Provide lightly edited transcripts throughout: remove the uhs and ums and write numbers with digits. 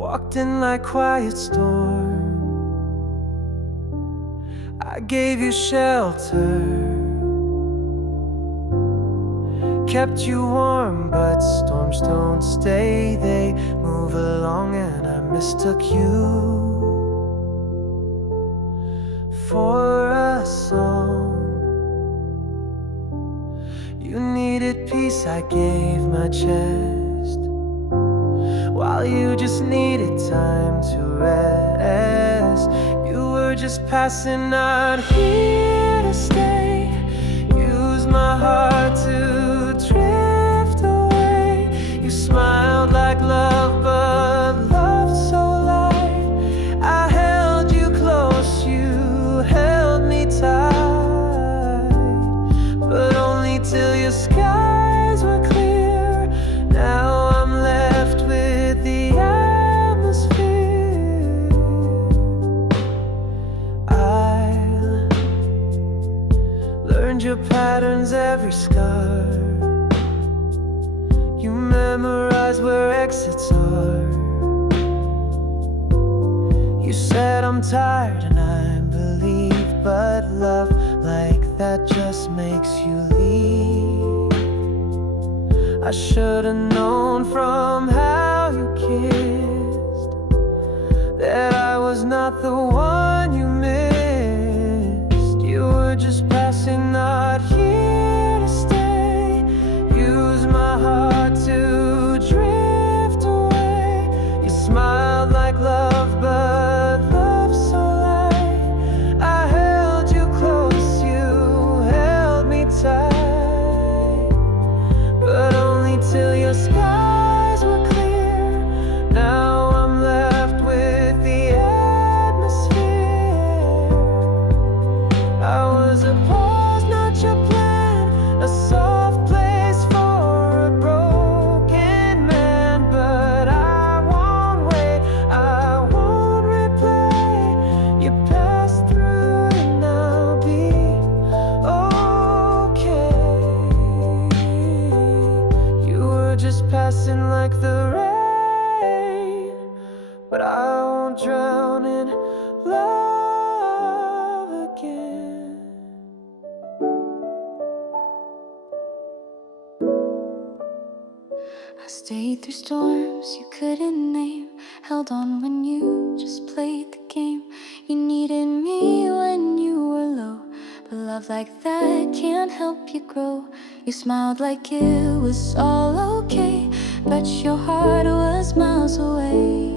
walked in like quiet storm. I gave you shelter, kept you warm, but storms don't stay, they move along, and I mistook you for a song. You needed peace, I gave my chest, while you just needed time to rest. You were just passing, not here to stay. Use my heart to drift away. You smiled like love, but love so light. I held you close, you held me tight, but only till your skies were clear. Now I'm left with the atmosphere. I learned your patterns, every scar. You memorize where exits are. You said I'm tired and I believe, but love like that just makes you leave. I should've known from how you kissed that I was not the one you missed. You were just passing, not here to stay. Use my heart to drift away. You smiled like love, but love so light. I held you close, you held me tight, but only till your skies were clear. Now I'm left with the atmosphere. I was a pause, not your plan, a soft place for a broken man. But I won't wait, I won't replay. You passed through and I'll be okay. You were just passing like the rain, but I won't drown in love again. I stayed through storms you couldn't name, held on when you just played the game. You needed me when you were low, but love like that can't help you grow. You smiled like it was all okay, but your heart was miles away.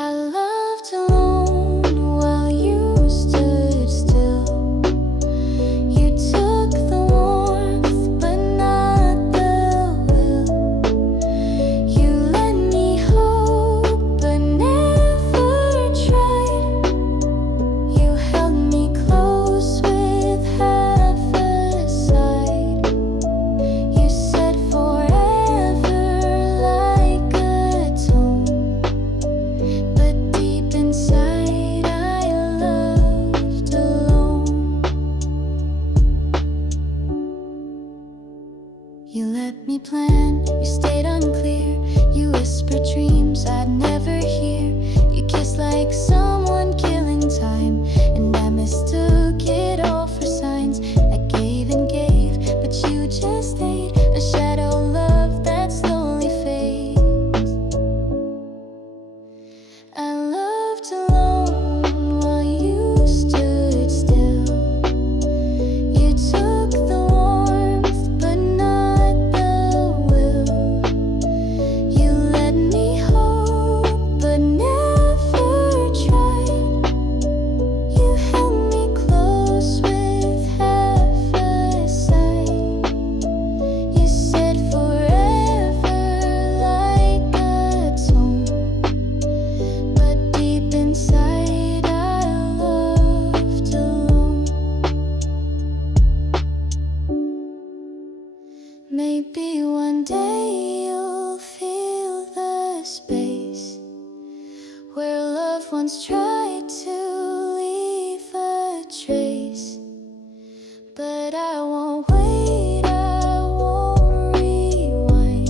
I loved alone while you stood still. You took the warmth, but not the will. You let me hope, but never tried. You held me close with half a sigh. You said forever like a tone, but deep inside I loved alone. You let me plan, you stayed unclear. You whispered dreams I'd never hear. You kissed like someone killing time, and I mistook it all for signs. I gave and gave, but you just stayed, a shadow love that slowly fades. I loved alone while you stood still. You took the warmth, but not the will. You let me hope, but never tried. You held me close with half a sigh. You said forever like a tone, but deep inside I loved alone. Maybe one day you'll feel the space where love once tried to leave a trace. But I won't wait, I won't rewind.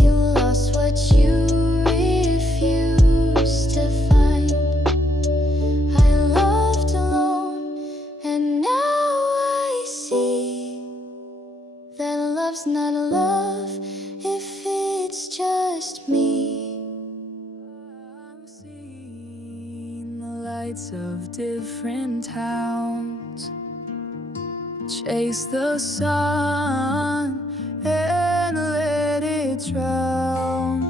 You lights of different towns. Chase the sun and let it drown.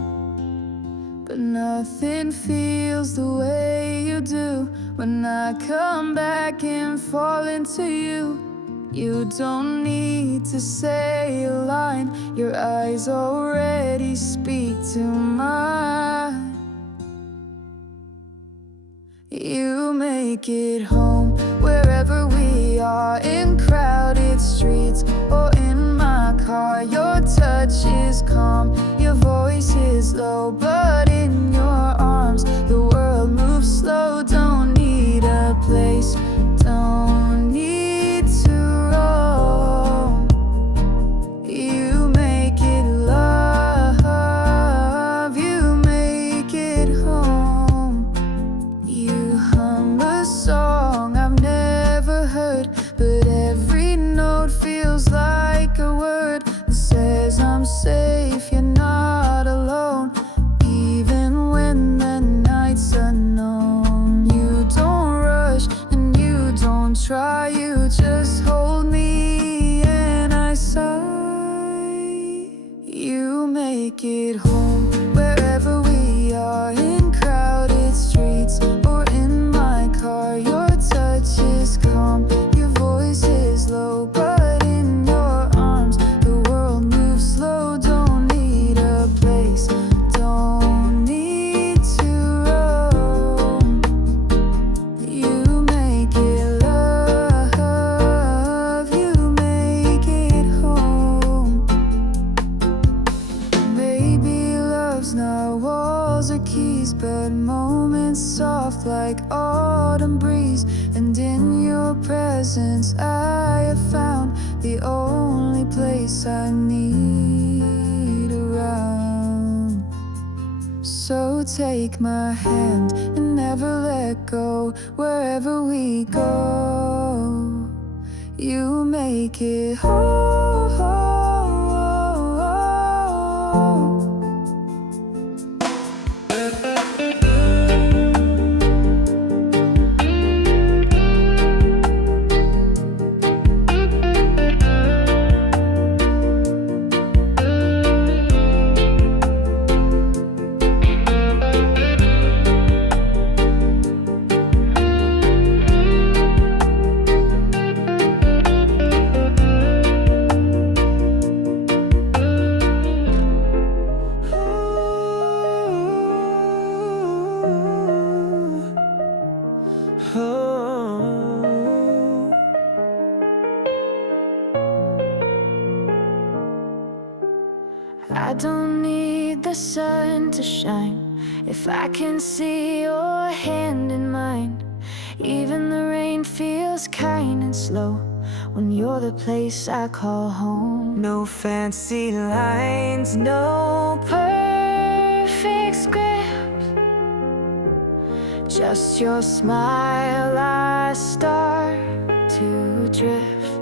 But nothing feels the way you do when I come back and fall into you. You don't need to say a line, your eyes already speak to mine. You make it home wherever we are, in crowded streets or in my car. Your touch is calm, your voice is low, but in your arms the world moves slow. Don't need a place, don't need to roam. You make it love, you make it home. You hum a song I've never heard, but every note feels like a word that says I'm safe, you're not alone. Even when the night's unknown, you don't rush and you don't try, you just hold me and I sigh. You make it home wherever we are, in crowded streets or in my car. Your touch is calm, your voice is low, but in your arms the world moves slow. Don't need a place, don't need to roam. You make it love, you make it home. Maybe love's not walls or keys, but moments soft like autumn breeze. And in your presence I have found the only place I need around. So take my hand and never let go. Wherever we go, you make it whole. I don't need the sun to shine if I can see your hand in mine. Even the rain feels kind and slow when you're the place I call home. No fancy lines, no Perfect script, just your smile, I start to drift.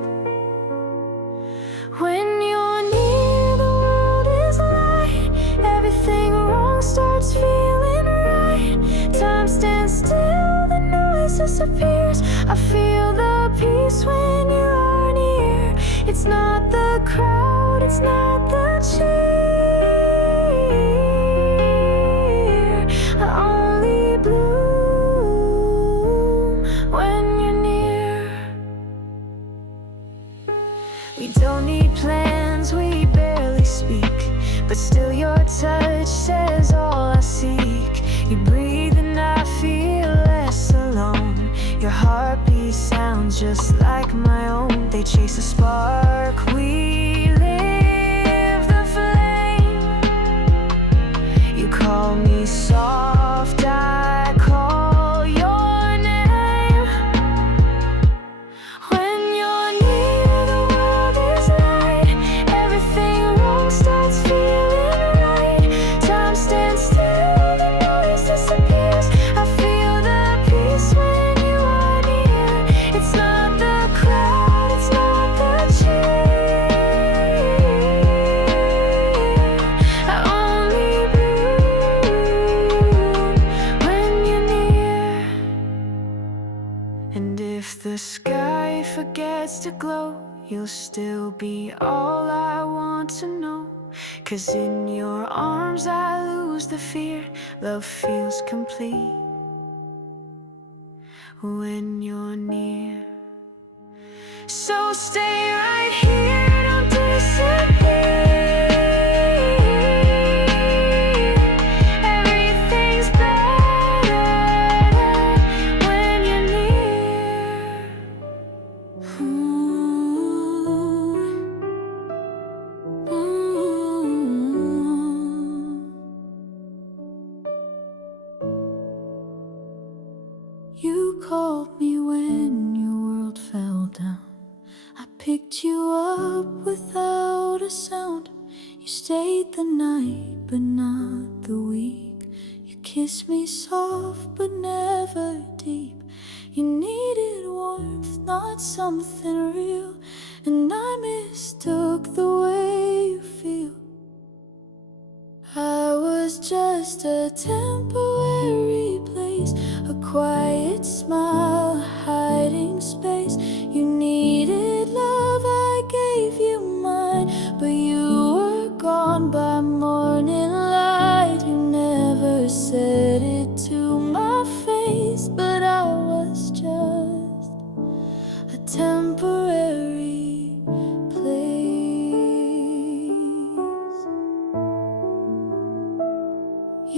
When you're near, the world is light, everything wrong starts feeling right. Time stands still, the noise disappears, I feel the peace when you are near. It's not the crowd, it's not the cheer, I only bloom when you're near. We don't need plans, we barely speak, but still your touch says all I seek. You breathe and I feel less alone. Your heartbeat sounds just like my own. They chase a spark, we live the flame. You call me soft, I call your name. When you're near, the world is light, everything wrong starts feeling right. Time stands still, the noise disappears, I feel the peace when you are near. It's not the crowd, it's not the cheer, I only bloom you'll still be all I want to know. 'Cause in your arms I lose the fear. Love feels complete when you're near. So stay right here, don't disappear. Everything's better when you're near. You called me when your world fell down. I picked you up without a sound. You stayed the night but not the week. You kissed me soft but never deep. You needed warmth, not something real. And I mistook the way you feel. I was just a temporary place, a quiet smile, a hiding space. You needed love, I gave you mine, but you were gone by morning light. You never said it to my face, but I was just a temporary place.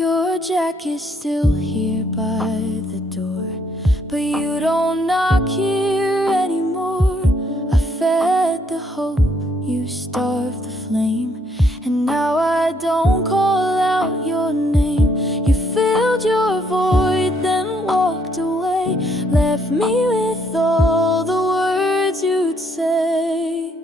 Your jacket's still here by the door, but you don't knock here anymore. I fed the hope, you starved the flame, and now I don't call out your name. You filled your void, then walked away, left me with all the words you'd say.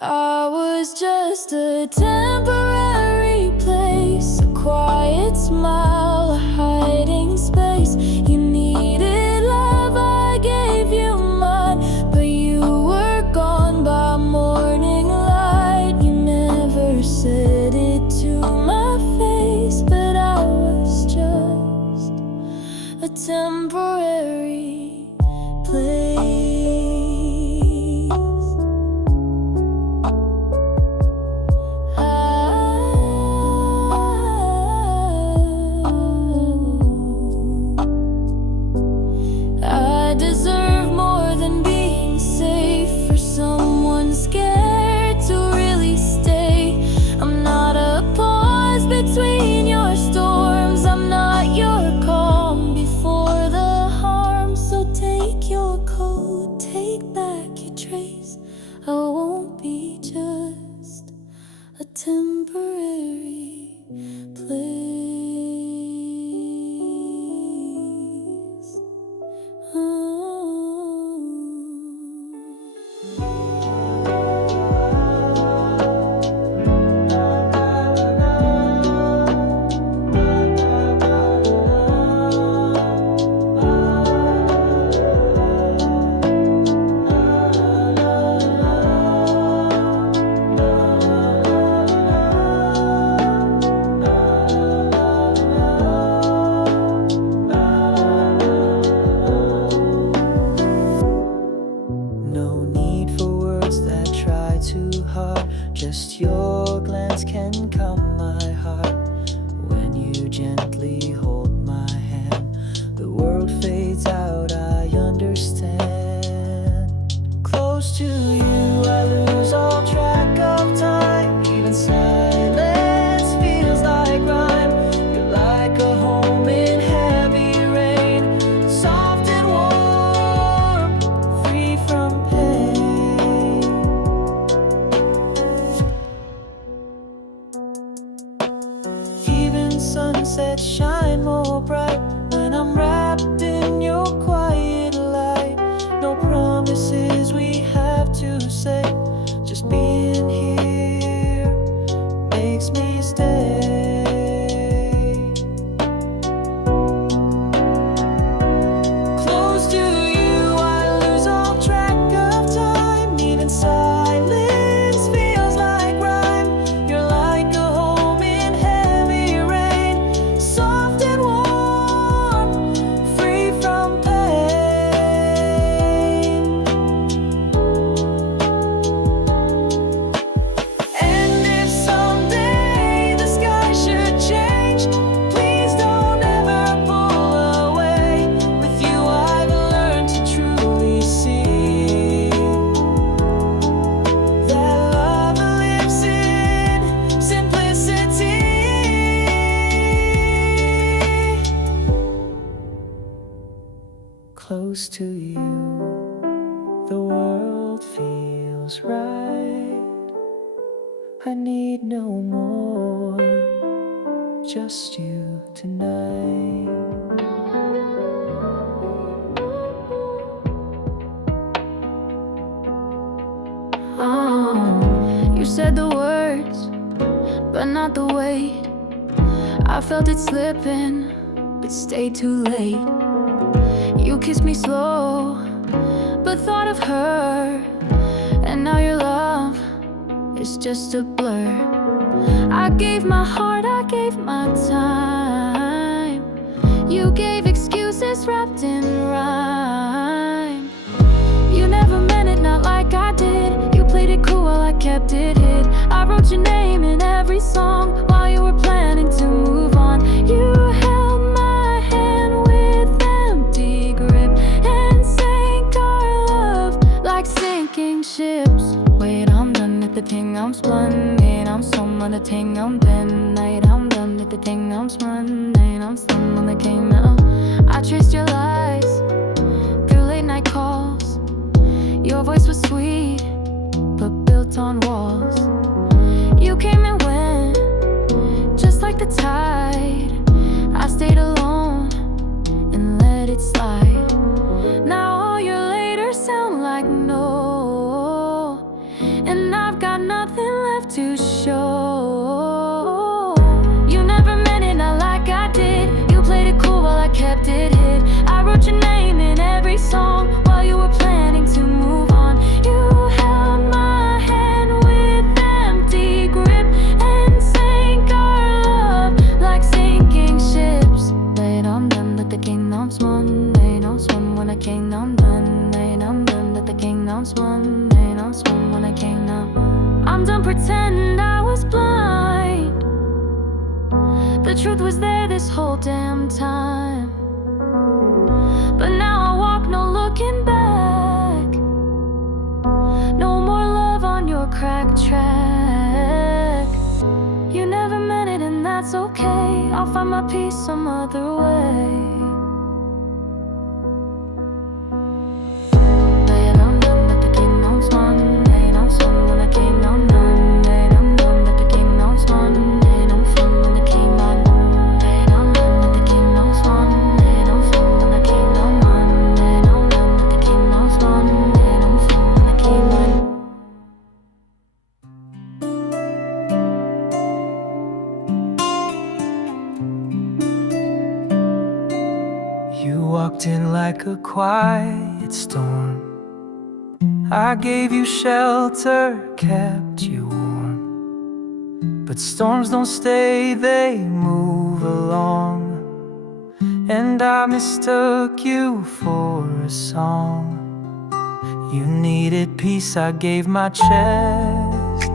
I was just a temporary place, a quiet smile, a hiding space. You needed love, I gave you mine, but you were gone by morning light. You never said it to my face, but I was just a temporary place. I deserve more than being safe for someone scared to really stay. I'm not a pause between your storms. I'm not your calm before the harm. So take your coat, take back your trace. I won't be just a temporary place. No need for words that try too hard. Just your glance can calm my heart. When you gently hold my hand, the world fades out, I understand. Close to you, I lose all track of time. Even silence feels like rhyme. You're like a home in heavy rain, soft and warm, free from pain. Even sunsets shine more bright when I'm wrapped in your quiet light. No promises we have to say, just being here makes me stay. Close to you, I lose all track of time. Even silence feels like rhyme. You're like a home in heavy rain, soft and warm, free from pain. close to you, the world feels right. I need no more, just you tonight. You said the words, but not the weight. I felt it slipping, but stayed too late. You kissed me slow, but thought of her. And now your love is just a blur. I gave my heart, I gave my time. You gave excuses wrapped in rhyme. You never meant it, not like I did. You played it cool while I kept it hid. I wrote your name in every song while you were planning to move on. You held my hand with empty grip and sank our love like sinking ships. Wait, I'm done with the thing I'm spun. Ain't I'm someone the thing I'm been. Night, I'm done with the thing I'm spun. Ain't I'm someone that came out. I traced your lies through late night calls. Your voice was sweet, but built on walls. You came and went, just like the tide. I stayed alone and let it slide. Now all your later sound like no, and I've got nothing left to show. You never meant it, not like I did. You played it cool while I kept it hid. I wrote your name in every song while you were planning to move on. You held my hand with empty grip and sank our love like sinking ships. Wait, I'm done with the kingdom's one. Ain't no swim when I came down done. Ain't I'm done with the kingdom's one. Ain't no swim when I came down. I'm done pretending I was blind. The truth was there this whole damn time. But now I walk, no looking back. No more love on your cracked track. You never meant it and that's okay. I'll find my peace some other way. But I'm done with the kingdom's one. Ain't no sun when I came down none. Ain't I'm done with the kingdom's one. Ain't no fun when I came on. Ain't I'm done with the kingdom's one. Ain't no fun when I came down none. Ain't I'm done with the kingdom's one. Ain't no fun when I came on. You walked in like a quiet storm. I gave you shelter, kept you warm. But storms don't stay, they move along. And I mistook you for a song. You needed peace, I gave my chest,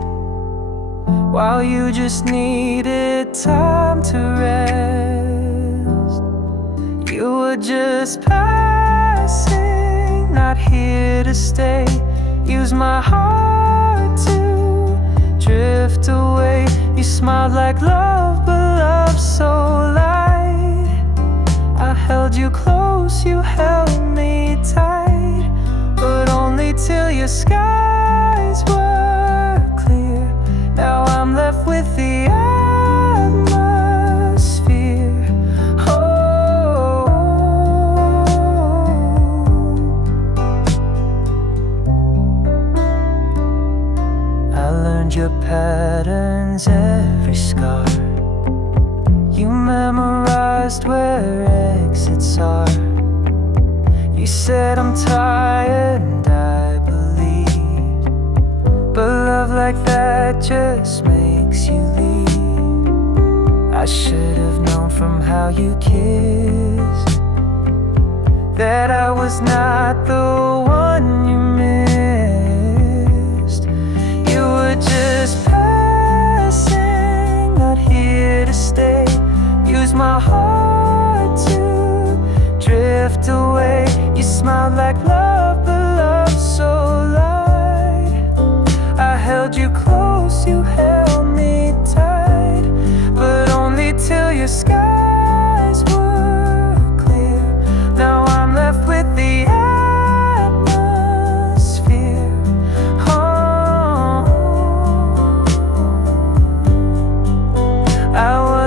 while you just needed time to rest. You were just passing, not here to stay. Use my heart to drift away. You smiled like love, but love so light. I held you close, you held me tight, but only till your skies were clear. Now I'm left with the atmosphere. Oh, I learned your patterns, every scar. You memorized where exits are. You said I'm tired and I believed, but love like that just makes you leave. I should have known from how you kissed that I was not the one you missed. You were just passing, not here to stay. Use my heart to drift away. You smiled like love, but love so light. I held you close, you held me tight, but only till your skies were clear. Now I'm left with the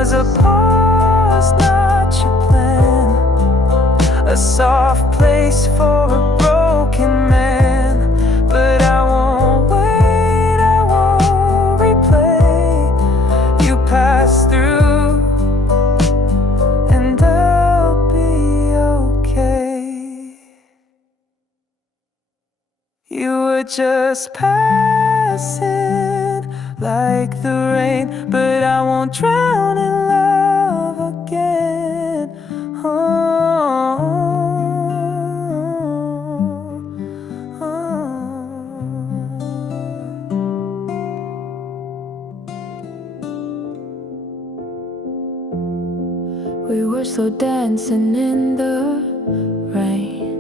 was a pause, not your plan. A soft place for a broken man. But I won't wait, I won't replay. You pass through and I'll be okay. You were just passing like the rain, but I won't drown in love again. We were so dancing in the rain,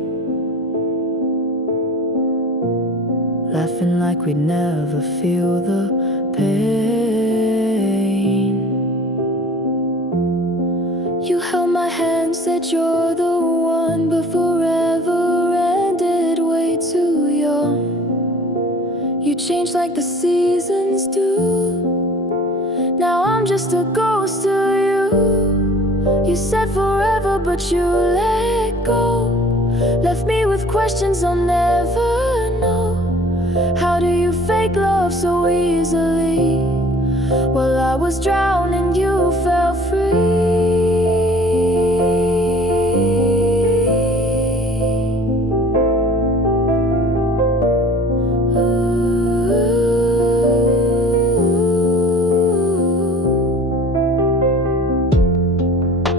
laughing like we'd never feel the pain. You held my hand, said you're the one, but forever ended way too young. You changed like the seasons do. Now I'm just a ghost to you. You said forever, but you let go. Left me with questions I'll never know. How do you fake love so easily? While I was drowning, you fell free.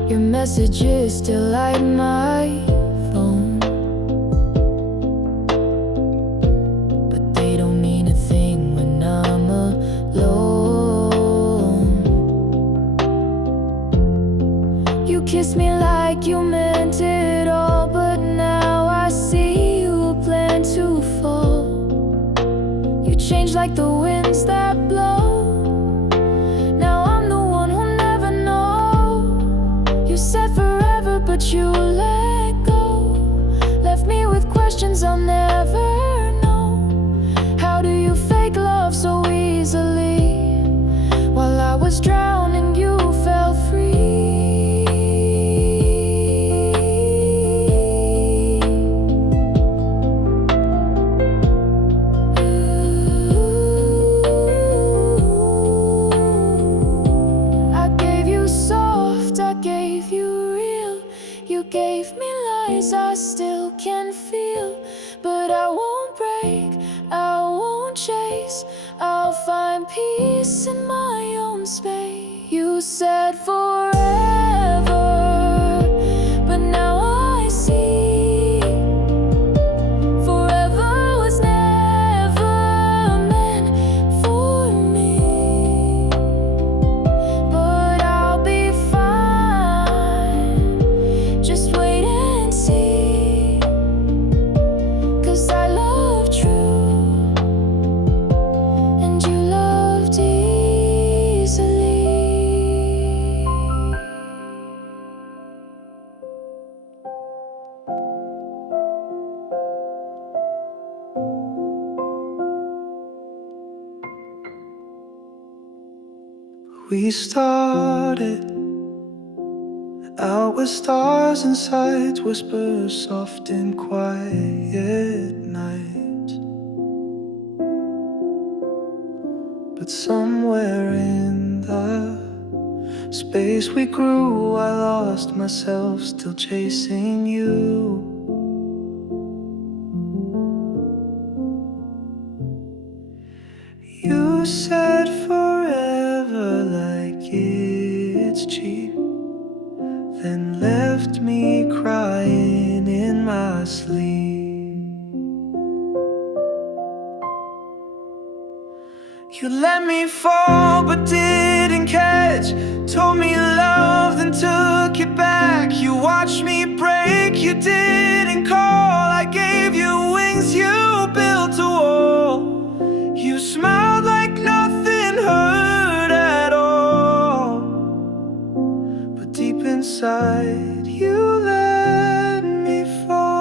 Your messages still light my phone, but they don't mean a thing when I'm alone. You kissed me like you meant it all, but now I see you plan to fall. You changed like the winds that blow. Now I'm the one who'll never know. You said forever, but you let go. Left me with questions I'll never know. How do you fake love so easily? While I was drowning, you fell free. I gave you soft, I gave you real. You gave me lies I still can feel. But I won't break, I won't chase. I'll find peace in my own space. You said forever, but now I see forever was never meant for me. But I'll be fine, just wait and see. 'Cause I love true, and you loved easily. We started out with stars and sights, whispers soft in quiet nights. But somewhere in the space we grew, I lost myself, still chasing you. You said forever like it's cheap, then left me crying in my sleep. You let me fall but didn't catch, told me love then took it back. You watched me break, you didn't call. I gave you wings, you built a wall. You smiled like nothing hurt at all, but deep inside you let me fall.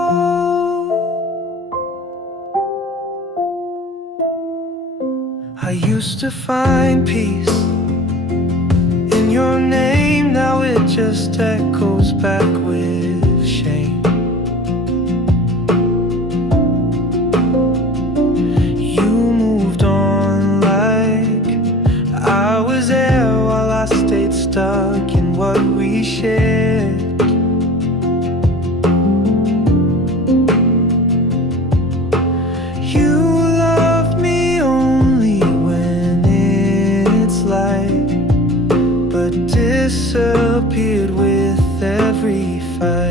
I used to find peace in your name. just echoes back with shame. You moved on like I was there while I stayed stuck in what we shared. You love me only when it's light, but disappeared with every fight.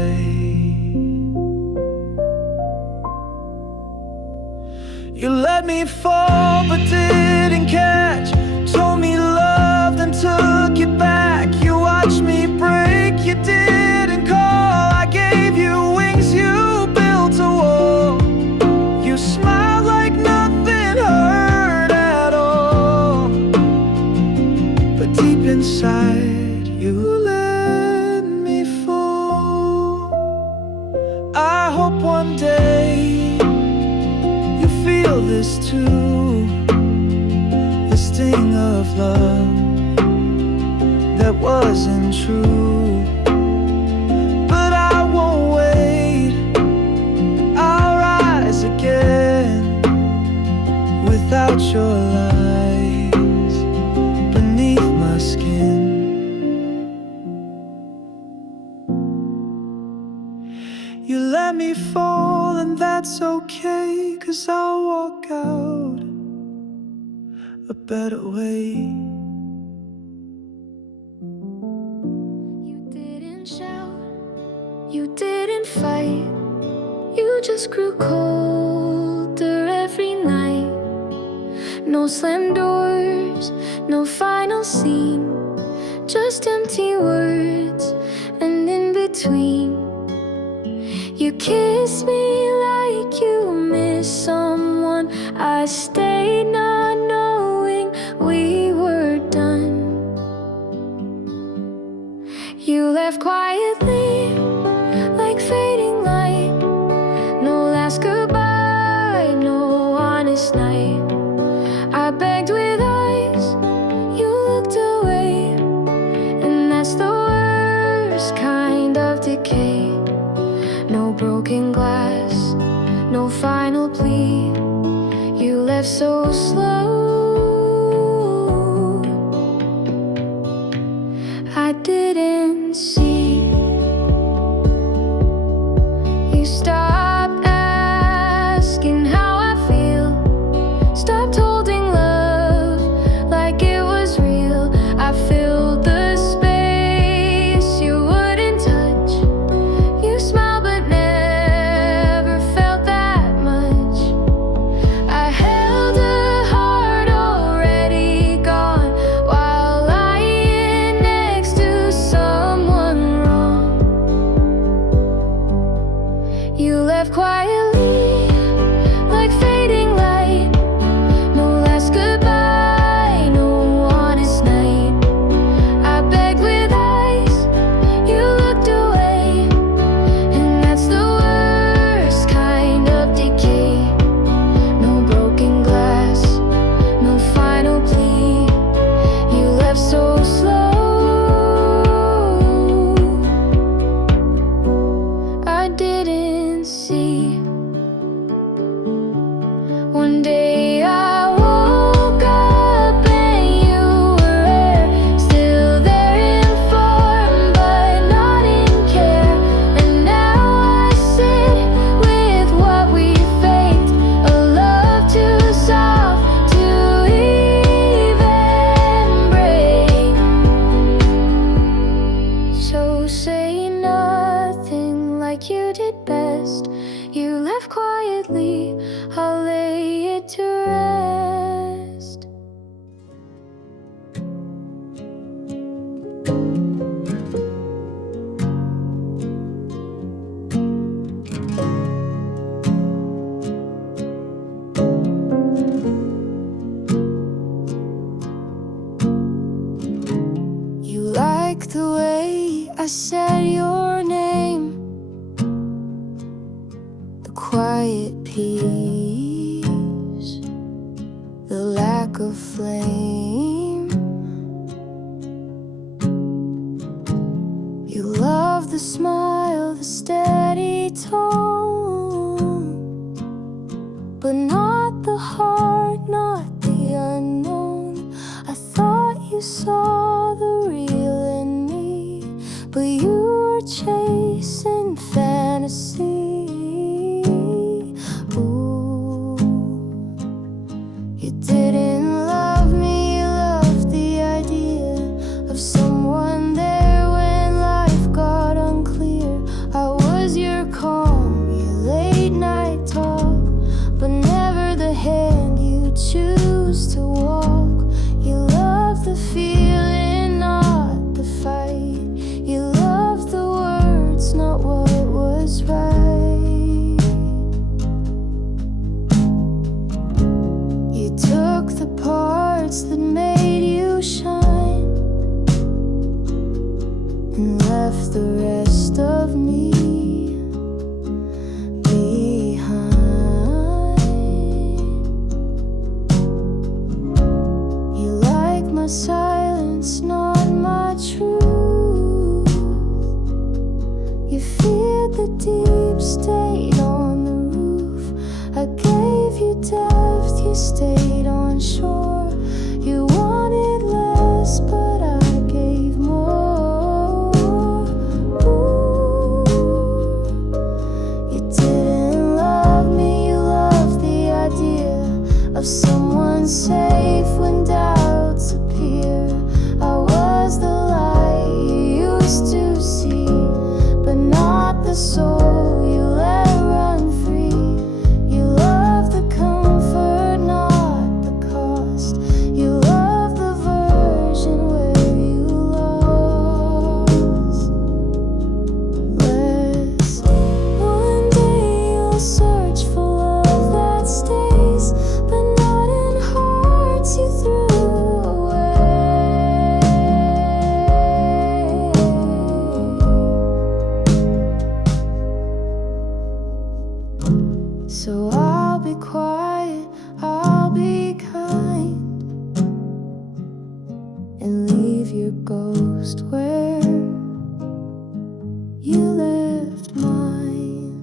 You let me fall but didn't catch, told me love then took it back. You watched me break, you didn't call. I gave you wings, you built a wall. You smiled like nothing hurt at all, but deep inside you let me fall. I hope one day you feel this too, the sting of love that wasn't true. But I won't wait, I'll rise again without your lies beneath my skin. You let me fall and that's okay, 'cause I'll walk out a better way. You didn't shout, you didn't fight, you just grew colder every night. No slam doors, no final scene, just empty words and in between. You kiss me like you miss someone. I stayed not knowing we were done. You left quietly like fading light. No last goodbye, no honest night. I begged with eyes, you looked away, and that's the worst kind of decay. No broken glass, no final plea. You left so slow, I didn't see. You stopped asking how I feel, stopped holding love like it was real. I filled the space you wouldn't touch. You smiled but never felt that much. I held a heart already gone while lying next to someone wrong. You left quietly like fading light. No last goodbye, no honest night. I begged with eyes, you looked away, and that's the worst kind of decay. No broken glass, no final plea. You left so slow, I didn't see. One day I woke up and you were still there in form, but not in care. And now I sit with what we faked, a love too soft to even break. So say nothing like you did best. You left quietly, I'll lay it to rest. You like the way I said your name, the quiet peace, the lack of flame. of the smile, the steady tone, but not the heart, not the unknown. I thought you saw the real in me, but you were chasing fantasy. Ooh, you didn't love me, you loved the idea of someone there when life got unclear. I was your calm, your late night talk, but never the hand you choose to walk. You love the feeling, not the fight. You love the words, not what was right. You took the parts that made you shine and left the rest of me behind. You like my silence, not my truth. You feared the deep state on the roof. I gave you depth, you stayed on shore. You wanted less, but I gave more. Ooh, you didn't love me, you loved the idea of someone safe when doubts appear. I was the light you used to see, but not the soul you let run free. You love the comfort, not the cost. You love the version where you lost less. One day you'll search for love that stays, but not in hearts you threw away. So I'll be quiet, I'll be kind, and leave your ghost where you left mine.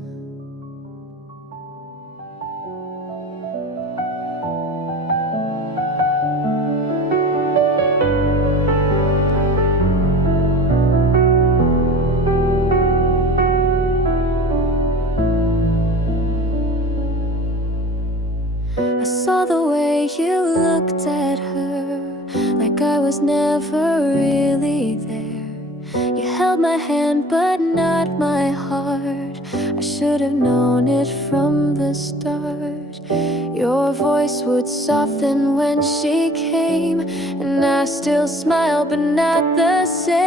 I saw the way you looked at her, like I was never really there. You held my hand but not my heart. I should have known it from the start. Your voice would soften when she came, and I still smile but not the same.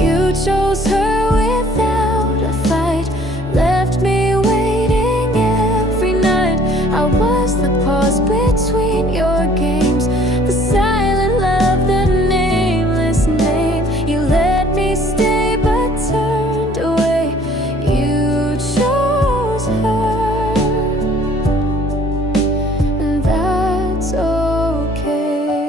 You chose her without a fight, left me waiting every night. I was the pause between your games, the silent love, the nameless name. You let me stay but turned away. You chose her, and that's okay.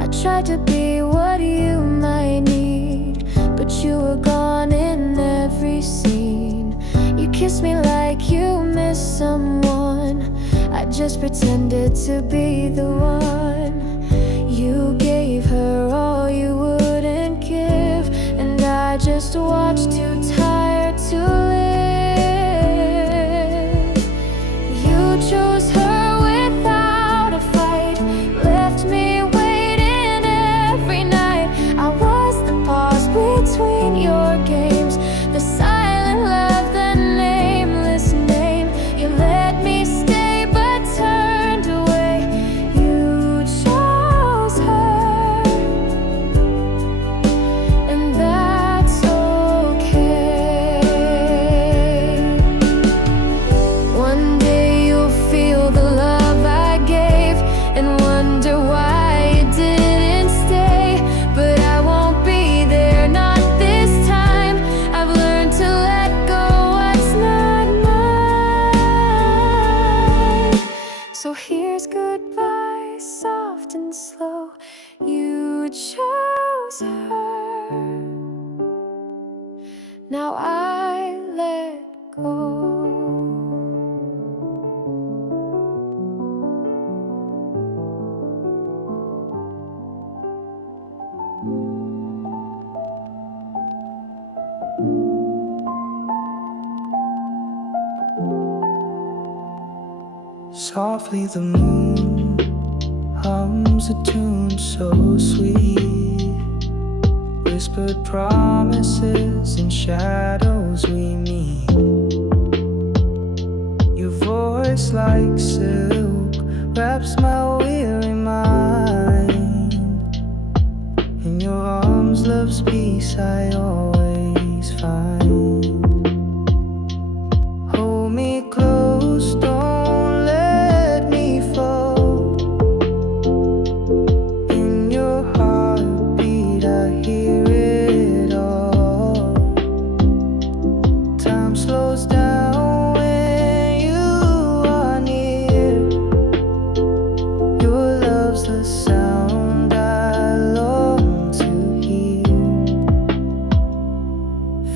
I tried to be what you might need, but you were gone in every scene. You kissed me like you missed someone. I just pretended to be the one. You gave her all you wouldn't give, and I just watched, too tired to live. You chose her without a fight, left me waiting every night. I was the pause between your games, the silent love, the nameless name. You let me stay but turned away. You chose her, and that's okay. chose her. Now I let go. Softly the moon hums a tune so sweet. Whispered promises in shadows we meet. Your voice like silk wraps my weary mind. In your arms love's peace I always find. Hold me close, don't let me fall. In your heartbeat I hear it all. Time slows down when you are near. Your love's the sound I long to hear.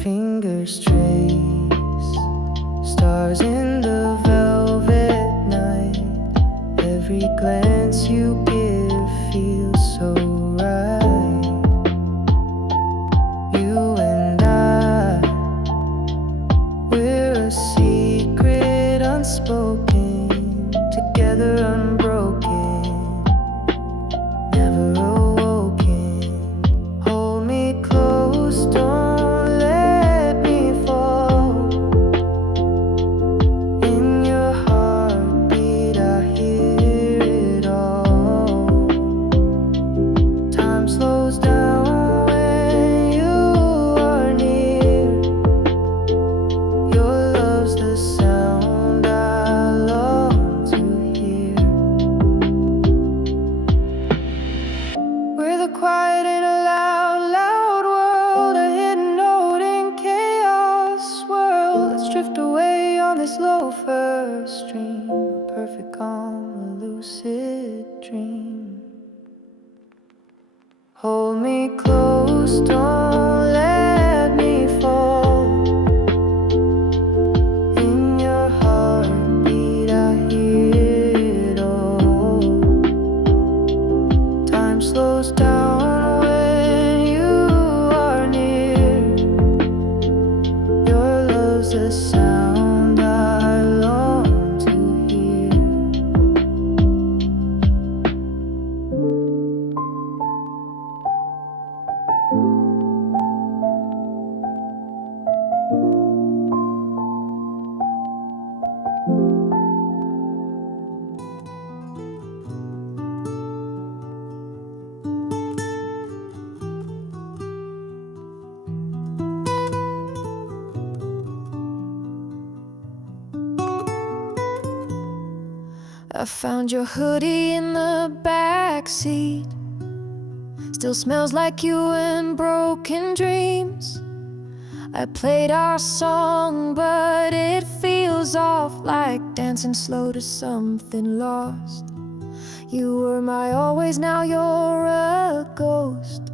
Fingers trace stars in the velvet night. Every glance you give feels so right. You and I, we're a secret unspoken, together unbroken, never awoken. Hold me close, don't let me fall. In your heartbeat I hear it all. Time slows down when you are near. Your love's the sound I long to hear. We're the quiet in a loud, loud world, a hidden note in chaos world. Let's drift away on this low first stream, a perfect calm, a lucid dream. Hold me close, don't let me fall. In your heartbeat I hear it all. Time slows down when you are near. Your love's the sound I long to hear. I found your hoodie in the backseat. Still smells like you and broken dreams. I played our song, but it feels off, like dancing slow to something lost. You were my always, now you're a ghost.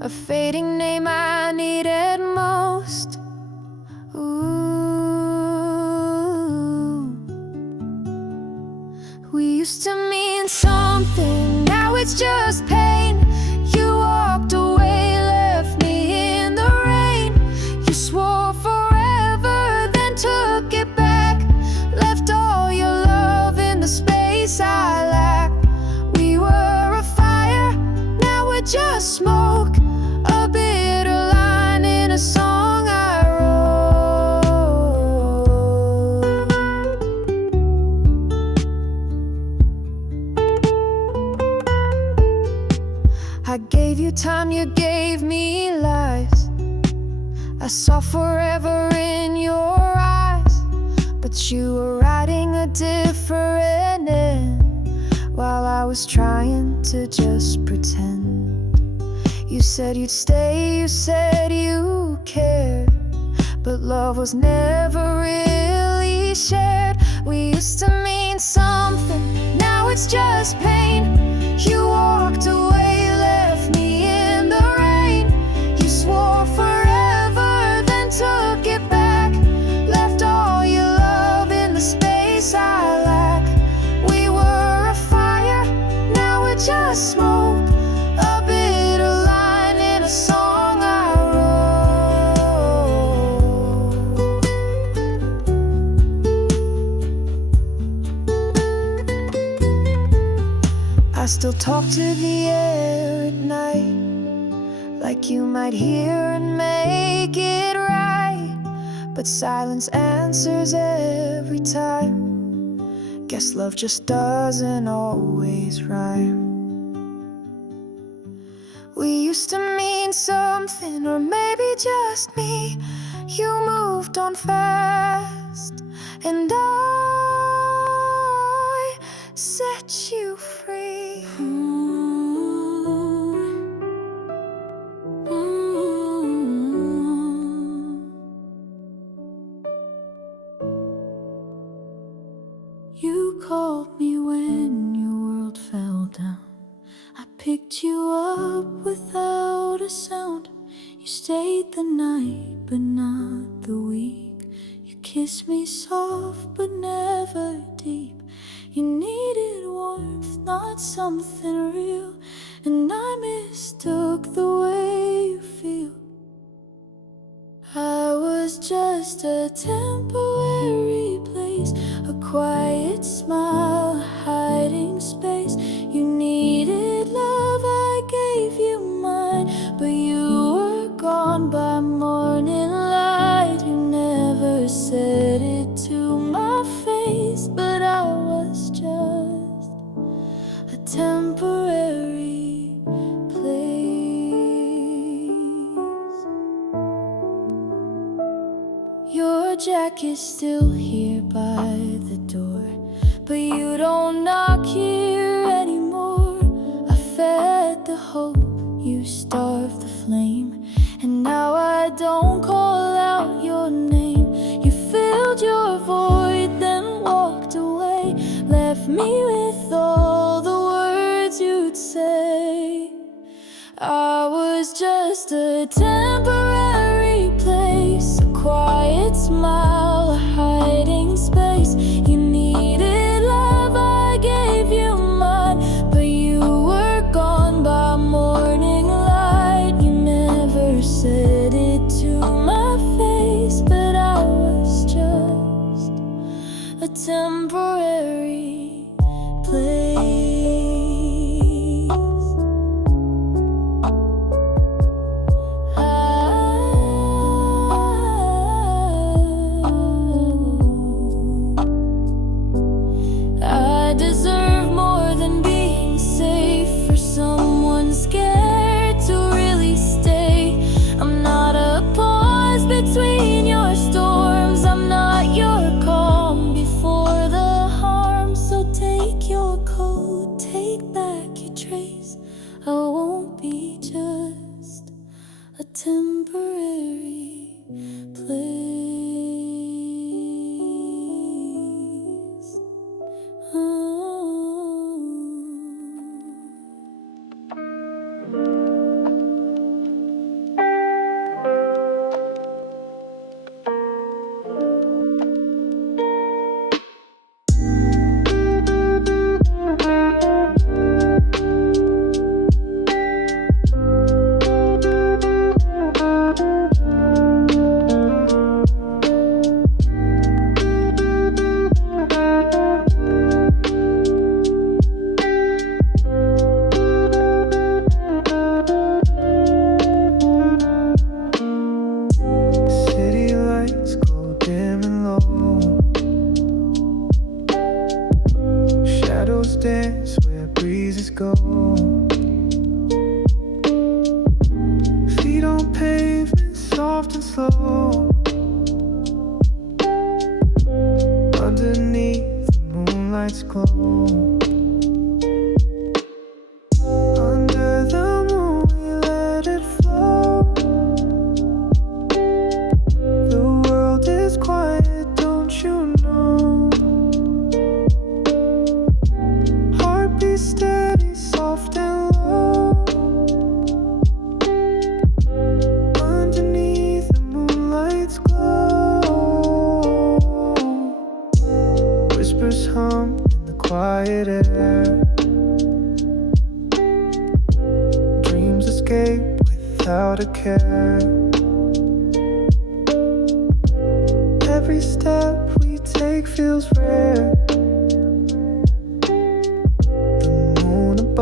A fading name I needed most. Ooh. We used to mean something, now it's just pain. You walked away, left me in the rain. You swore forever, then took it back. Left all your love in the space I lack. We were a fire, now we're just smoke. A bitter line in a song I wrote. I gave you time, you gave me lies. I saw forever in your eyes, but you were writing a different end, while I was trying to just pretend. You said you'd stay, you said you cared, but love was never really shared. We used to mean something, now it's just pain. You walked away, left I still talk to the air at night, like you might hear and make it right. But silence answers every time. Guess love just doesn't always rhyme. We used to mean something, or maybe just me. You moved on fast, and I set you free. You called me when your world fell down. I picked you up without a sound. You stayed the night, but not the week. You kissed me soft, but never deep. You needed warmth, not something real, and I mistook the way you feel. I was just a temporary place, a quiet smile, a hiding space. You needed love, I gave you mine, but you were gone by morning light. You never said it to my face, but I was just a temporary place. Your jacket's still here by the door, but you don't knock here anymore. I fed the hope, you starved the flame, and now I don't call out your name. You filled your void, then walked away, left me with all the words you'd say. I was just a temporary place, a quiet smile, a hiding space. You needed love, I gave you mine, but you were gone by morning light. You never said it to my face, but I was just a temporary place. I deserve more than being safe for someone scared to really stay. I'm not a pause between your storms, I'm not your calm before the harm. So take your coat, take back your trace. I won't be just a temporary place. City lights go dim and low, shadows dance where breezes go. Feet on pavement, soft and slow. Underneath the moonlight's glow. Under the moon we let it flow. The world is quiet, don't you know? Heartbeat steady, soft and low. Underneath the moonlight's glow. Whispers hum in the quiet air. Dreams escape without a care. Every step we take feels rare. The moon above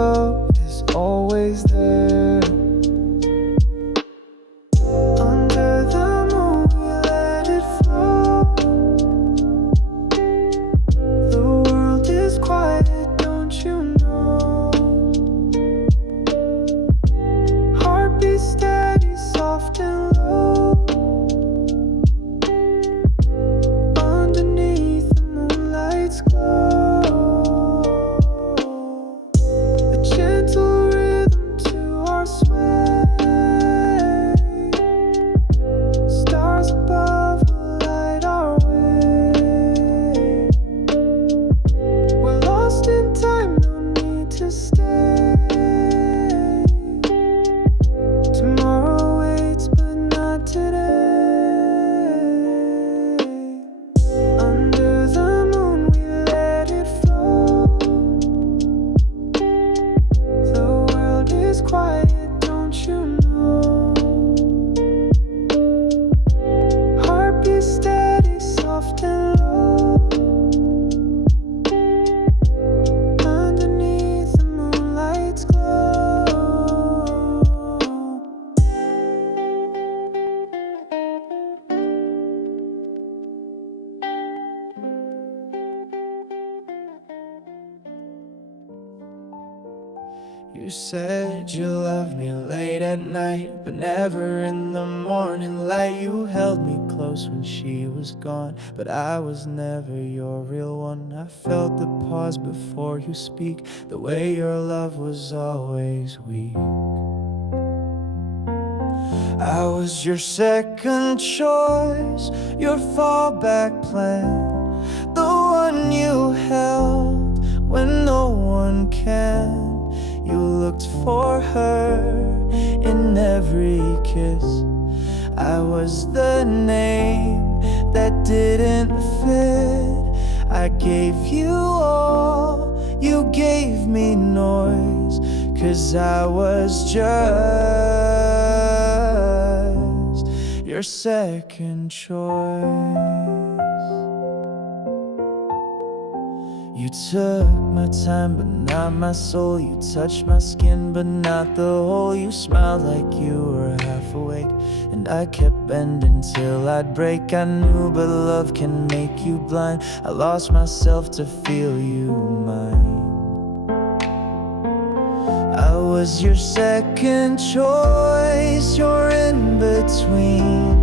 You said you loved me late at night, but never in the morning light. You held me close when she was gone, but I was never your real one. I felt the pause before you speak, the way your love was always weak. I was your second choice, your fallback plan, the one you held when no one can. You looked for her in every kiss. I was the name that didn't fit. I gave you all, you gave me noise, 'cause I was just your second choice. You took my time but not my soul. You touched my skin but not the whole. You smiled like you were half awake, and I kept bending till I'd break. I knew but love can make you blind. I lost myself to feel you mine. I was your second choice, your in-between,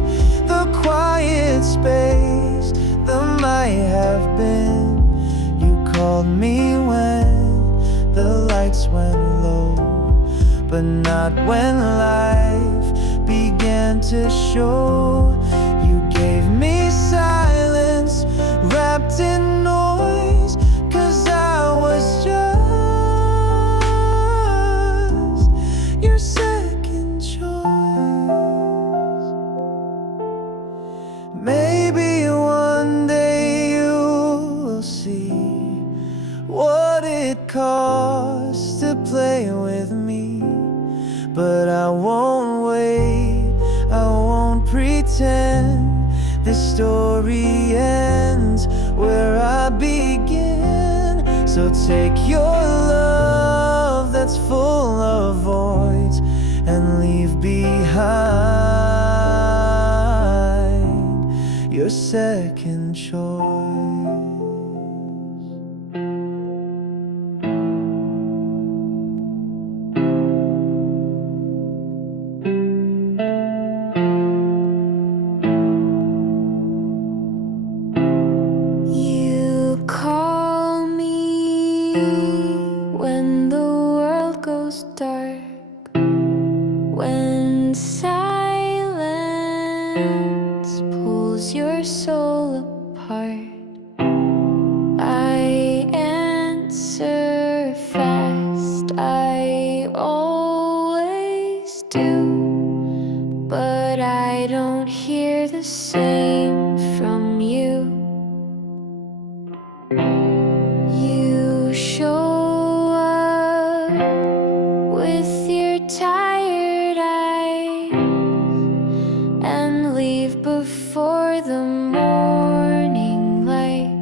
the quiet space, the might have been. Called me when the lights went low, but not when life began to show. You gave me silence wrapped in noise, 'cause I was just your second choice. Maybe one day you'll see what it costs to play with me, but I won't wait, I won't pretend. This story ends where I begin. So take your love that's full of voids and leave behind your second choice. When the world goes dark, when silence pulls your soul apart, I answer fast, I always do, but I don't hear the same from you. You show up with your tired eyes and leave before the morning light.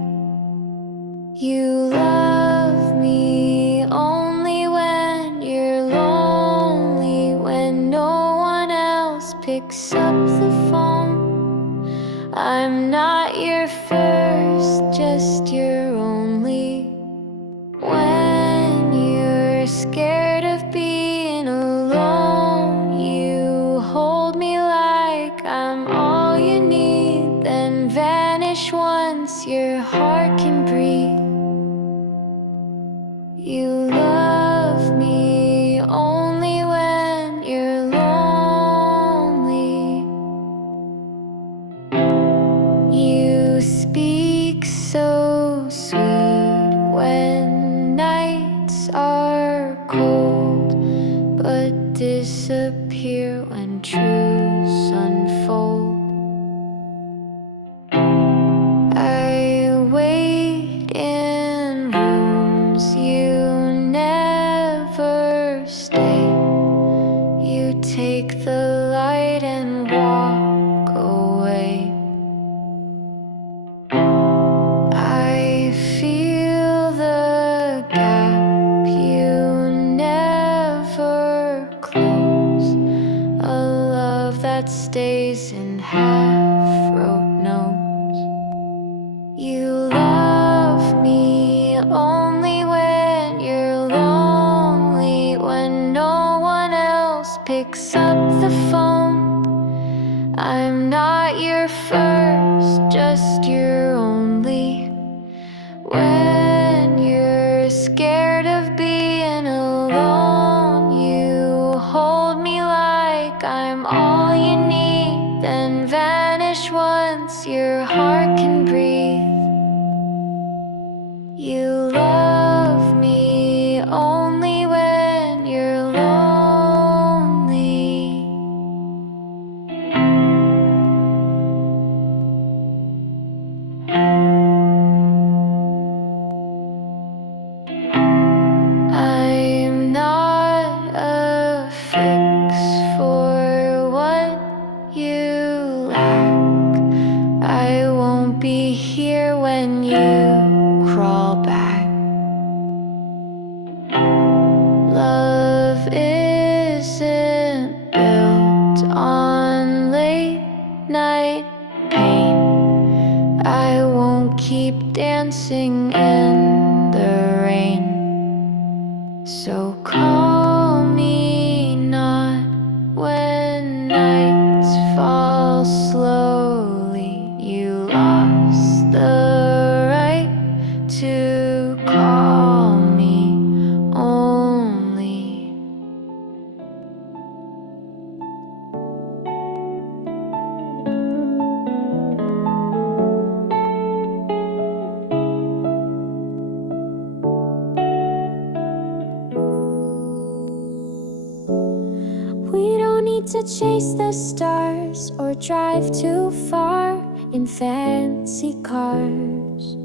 You love me only when you're lonely, when no one else picks up the phone. I'm not your first, just your only. When you're scared of being alone, you hold me like I'm all you need, then vanish once your heart can breathe. When you're scared of being alone, you hold me like I'm all you need, then vanish once your heart can breathe. You love me only when you're lonely. I'm not a fix for what you lack. I won't be here when you crawl back. Love isn't built on late night pain. I won't keep dancing in the rain. So call me not when nights fall slowly. You lost the right to call me only. We don't need to chase the stars or drive too far in fancy cars.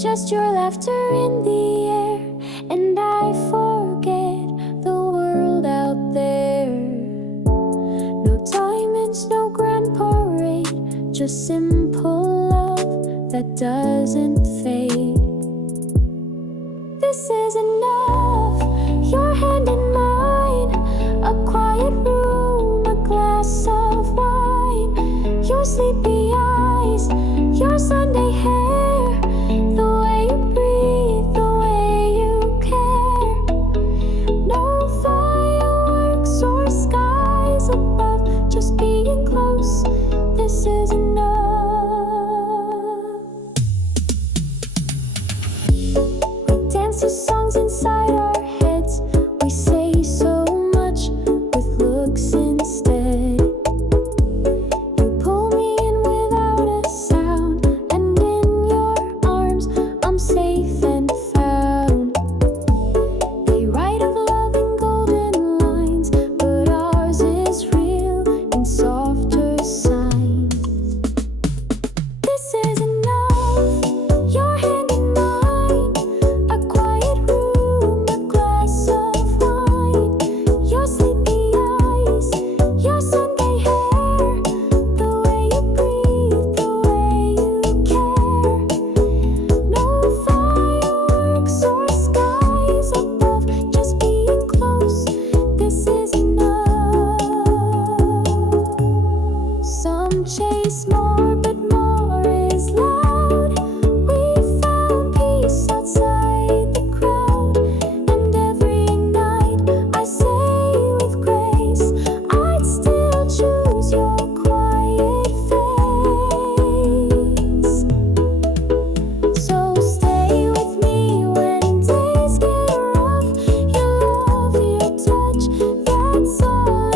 Just your laughter in the air, and I forget the world out there. No diamonds, no grand parade, just simple love that doesn't fade. This is enough, your hand in mine, a quiet room, a glass of wine, your sleepy eyes, your Sunday hair, the way you breathe, the way you care. No fireworks or skies above, just being close, this is enough. We dance to songs inside our heads, we say so much with looks instead. You pull me in without a sound, and in your arms I'm safe and found. They write of love in golden lines, but ours is real in softer signs. This is enough, your hand in mine, a quiet room, a glass of wine, your sleepy eyes, your Sunday hair, the way you breathe, the way you care. No fireworks or skies above, just being close, this is enough. Some chase more, but more is loud. We found peace outside the crowd, and every night I say with grace, I'd still choose your quiet face. So stay with me when days get rough. Your love, your touch, that's all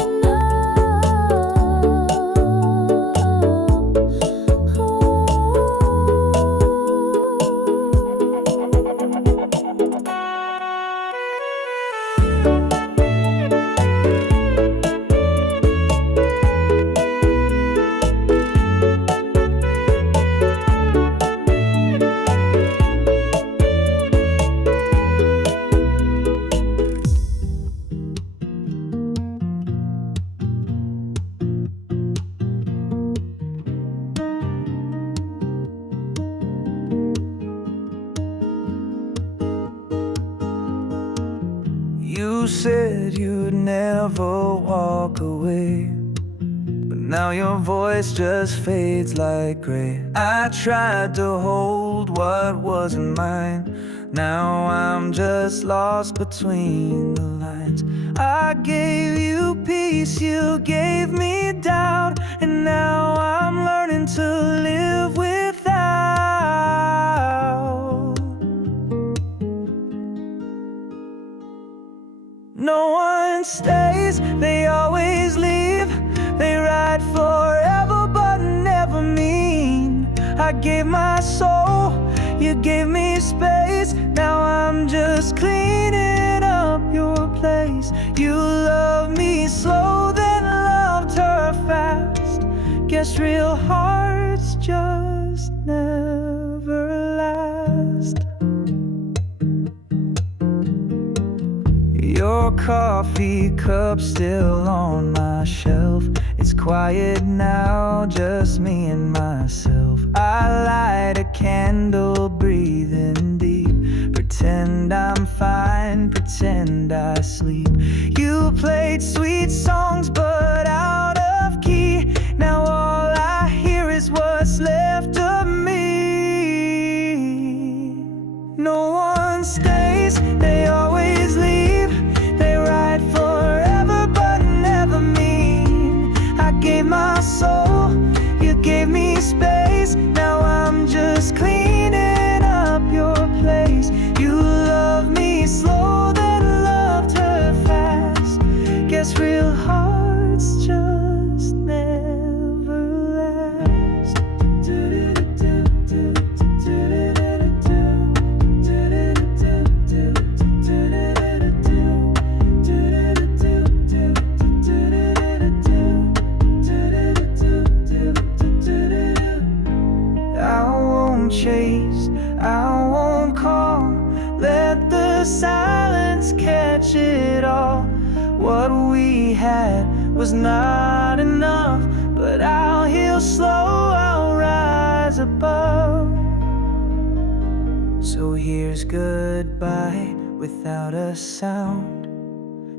You said you'd never walk away, but now your voice just fades like gray. I tried to hold what wasn't mine, now I'm just lost between the lines. I gave you peace, you gave me doubt, and now I'm learning to live without. one stays, they always leave. They ride forever but never mean. I gave my soul, you gave me space. Now I'm just cleaning up your place. You loved me slow, then loved her fast. Guess real hearts just never last. Your coffee cup still on my shelf. It's quiet now, just me and myself. I light a candle, breathing deep. Pretend I'm fine, pretend I sleep. You played sweet songs but out of key. Now all I hear is what's left of me. No one stays, they always leave. They ride forever but never mean. I gave my soul, you gave me space. Now I'm just cleaning up your place. You loved me slow, then loved her fast. Guess real hearts just never last. I won't chase, I won't call. Let the silence catch it all. What we had was not enough, but I'll heal slow, I'll rise above. So here's goodbye without a sound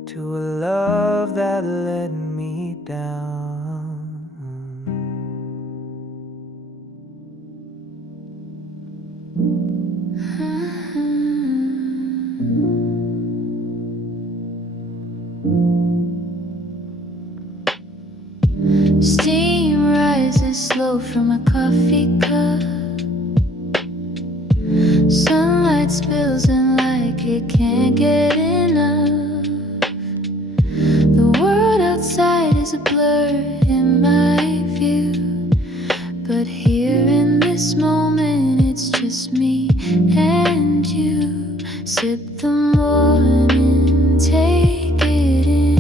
to a love that let me down. Steam rises slow from a coffee cup. Sunlight spills in like it can't get enough. The world outside is a blur in my view, but here in this moment it's just me and you. Sip the morning, take it in.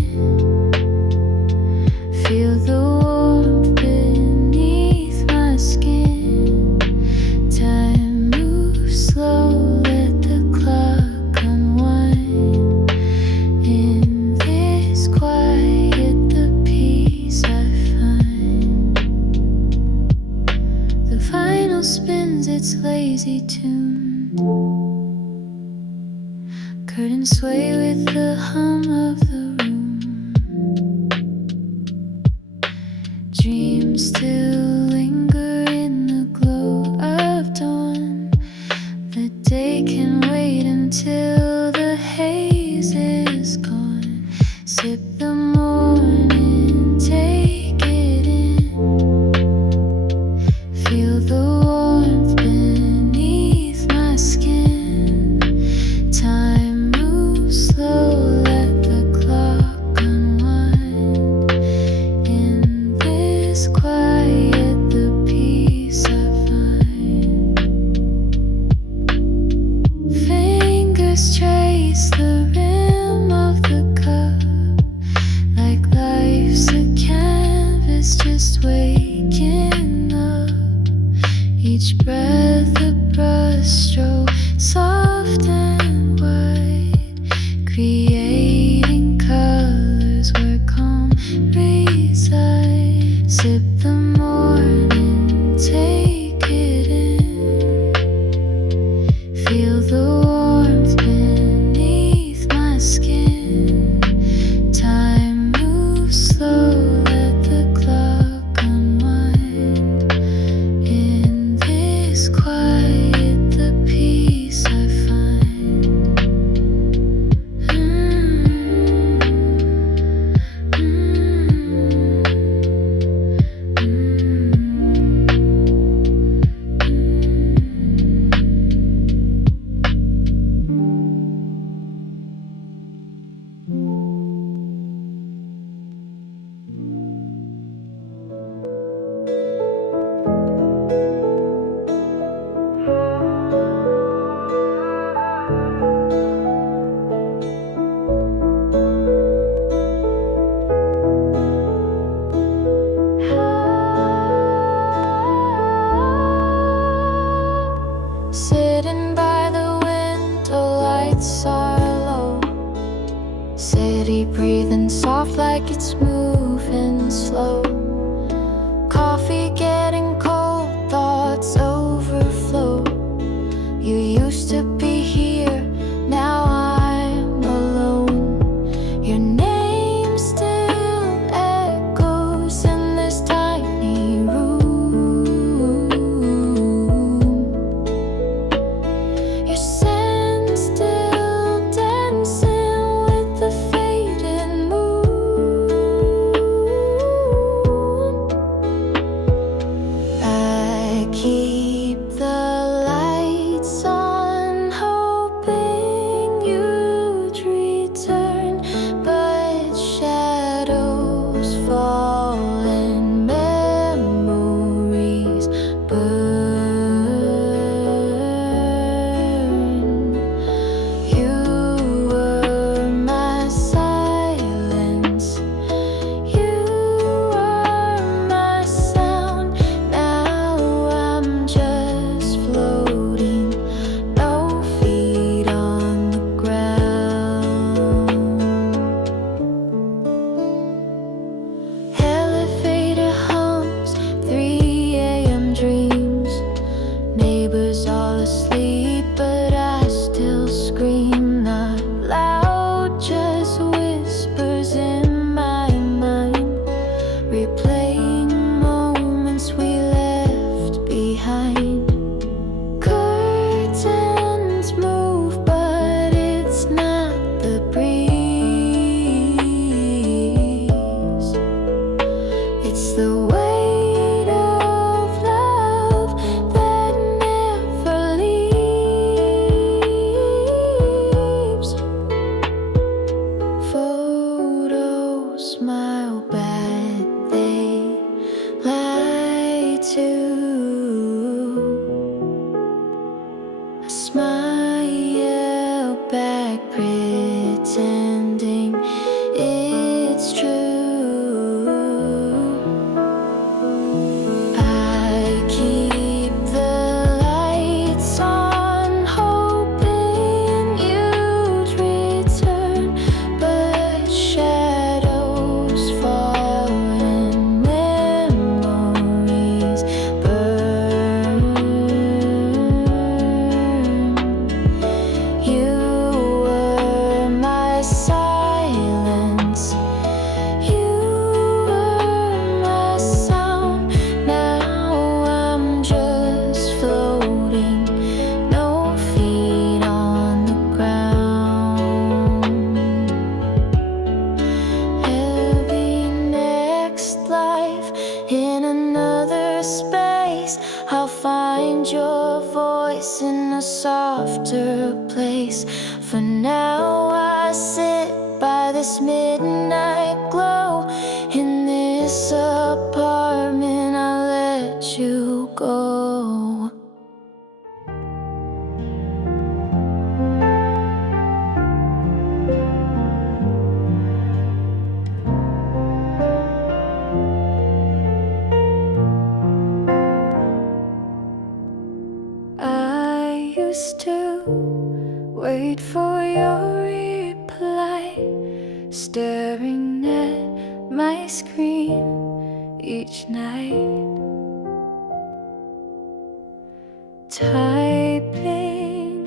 Feel the warmth beneath my skin. Time moves slow, let the clock unwind. In this quiet, the peace I find. The vinyl spins its lazy tune. Curtains sway with the hum of the room. Dreams still linger in the glow of dawn. The day can wait until the haze is gone. Sip the morning, take it in. Feel the warmth beneath my skin. Time moves slow, let the clock unwind. In this quiet, the peace I find. Fingers trace the rim of the cup, like life's a canvas just waking up. Each breath a brushstroke, soft and wide, creating colors where calm reside. Sip the morning, take it in. Feel the warmth beneath my lights are low. City breathing soft like it's moving slow. Coffee getting cold, thoughts overflow. You used to be here, now I'm alone. Your name still echoes in this tiny room. Your scent still dancing with the fading moon. I keep the lights on, hoping you'd return, but shadows fall and memories burn. You were my silence, you are my sound. Now I'm just floating, no feet on the ground. Elevator hums, 3 a.m. dreams. Neighbors all asleep, but I still scream. Not loud, just whispers in my mind, replaying moments we left behind. Curtains move, but it's not the breeze. It's the weight of love that never leaves. Photos smile back, they lie too. I smile back, pretending it's true. I keep the lights on, hoping you'd return, but shadows fall and memories burn. You were my silence, you were my sound. Now I'm just floating, no feet on the ground. There'll be next life in another space. I'll find your voice in a softer place. For now I sit by this midnight glow. In this apartment I let you go. I used to wait for your reply, staring at my screen each night, typing,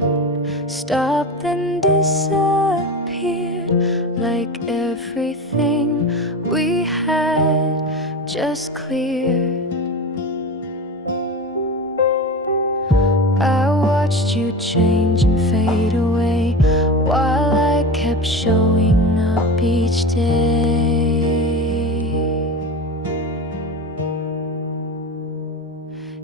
stopped and disappeared, like everything we had just cleared. I watched you change and fade away, while I kept showing up each day.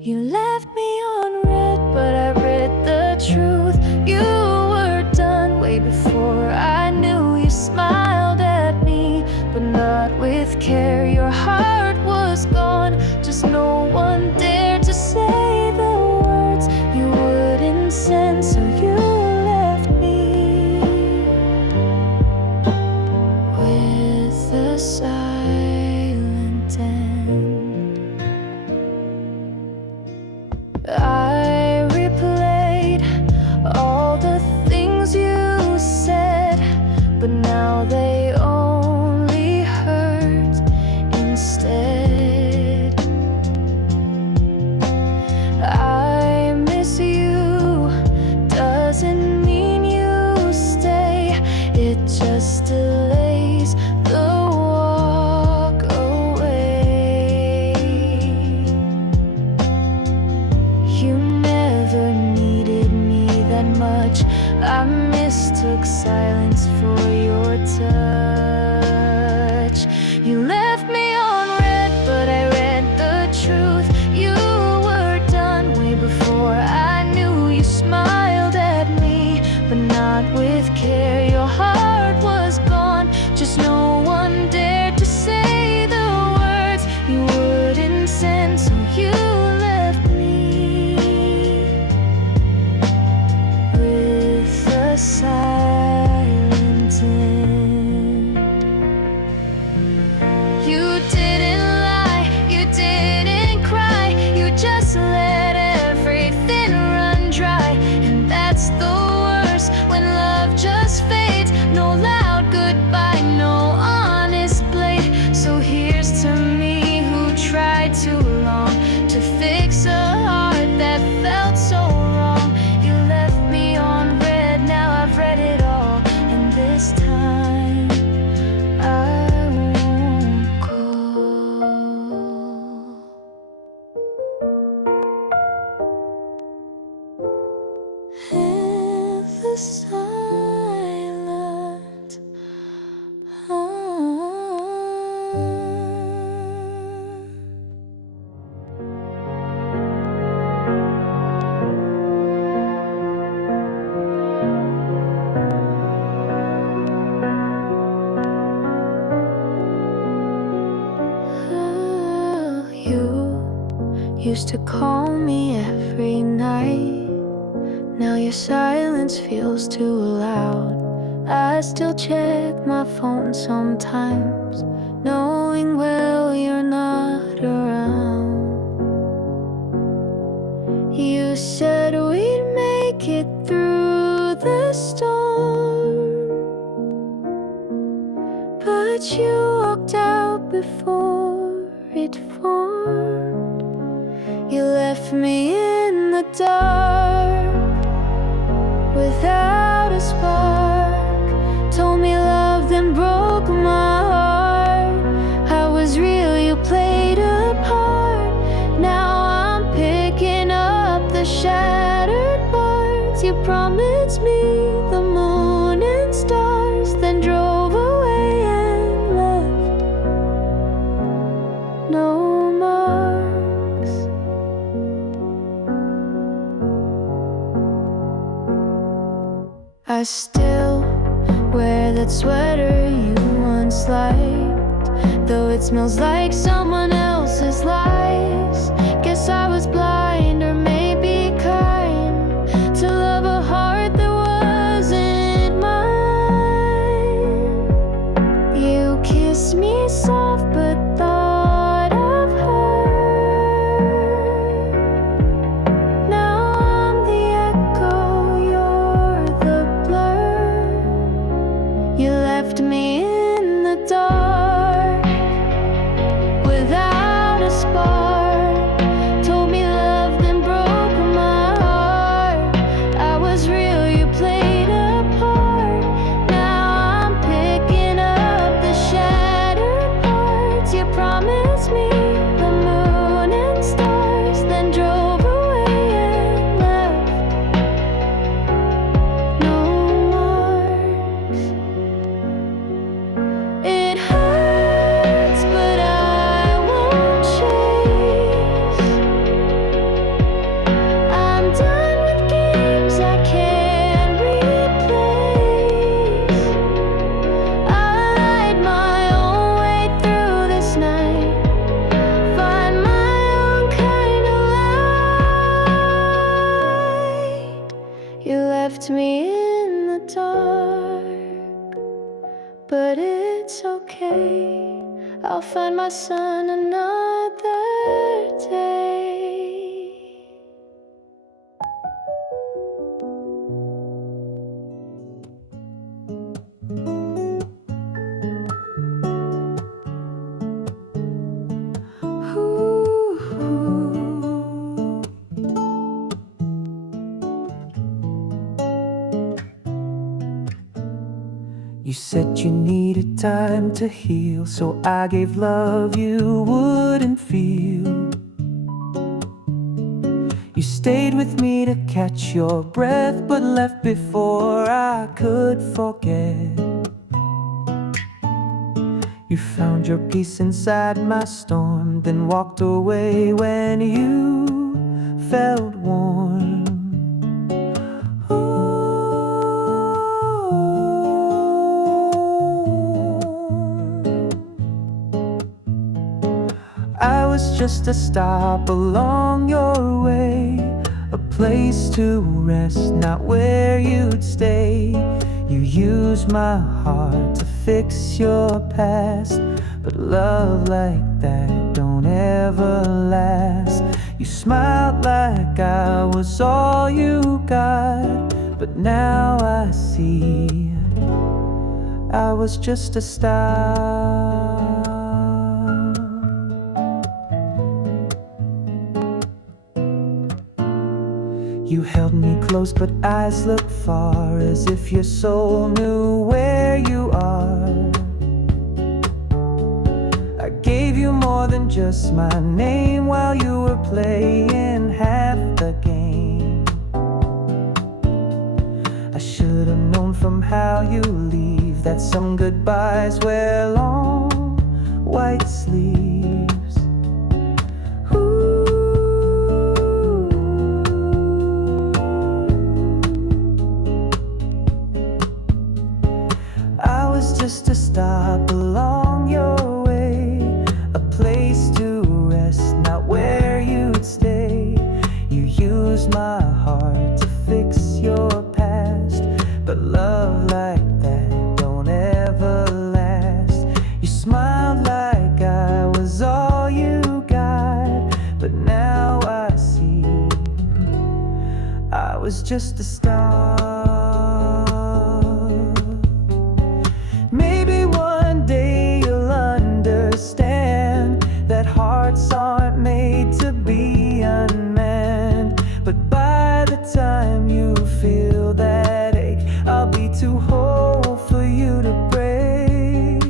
You left me on red, but I read the truth. You were done way before I knew. You smiled at me, but not with care. Your heart was gone, just no one dared to say the words you wouldn't send, so you left me with the I mistook silence for your touch. You left me on red, but I read the truth. You were done way before I knew. You smiled at me, but not with care. Your heart was gone, just no one dared to say the words you wouldn't send. So you left me with a silent end. You didn't lie, you didn't cry, you just let everything run dry. And that's the worst, when love just fades. No loud goodbye, no honest blade. So here's to me who tried too long to fix a heart that felt so wrong. You left me on red, now I've read it all, and this time I won't call. In the silent You used to call me every night. Now your silence feels too loud. I still check my phone sometimes, knowing well you're not around. You said we'd make it through the storm, but you walked out before it formed. You left me in the dark without a spark. Told me love, then broke my heart. I was real, you played a part. Now I'm picking up the shattered parts. You promised me the moon and stars, then drove away and left no marks. I still wear that sweater you once liked, though it smells like someone else's lies. Guess I was blind, or maybe kind, to love a heart that wasn't mine. You kissed me soft, but thought of her. Now I'm the echo, you're the blur. You left me in the dark without a spark. Told me love, then broke my heart. I was real, you played a part. Now I'm picking up the shattered parts. You promised me the moon and stars, then drove away and left no marks. It hurts, but I won't chase. I'm done with games I can't replace. I'll light my own way through this night, find my own kind of light. You left me in the dark, but it's okay. I'll find my sun another day. You said you needed time to heal, so I gave love you wouldn't feel. You stayed with me to catch your breath, but left before I could forget. You found your peace inside my storm, then walked away when you felt warm. I was just a stop along your way, a place to rest, not where you'd stay. You used my heart to fix your past, but love like that don't ever last. You smiled like I was all you got, but now I see I was just a stop. You held me close, but eyes look far, as if your soul knew where you are. I gave you more than just my name while you were playing half the game. I should have known from how you leave that some goodbyes wear long white sleeves. Just a stop along your way, a place to rest, not where you'd stay. You used my heart to fix your past, but love like that don't ever last. You smiled like I was all you got, but now I see I was just a star. Hearts aren't made to be unmanned, but by the time you feel that ache, I'll be too whole for you to break.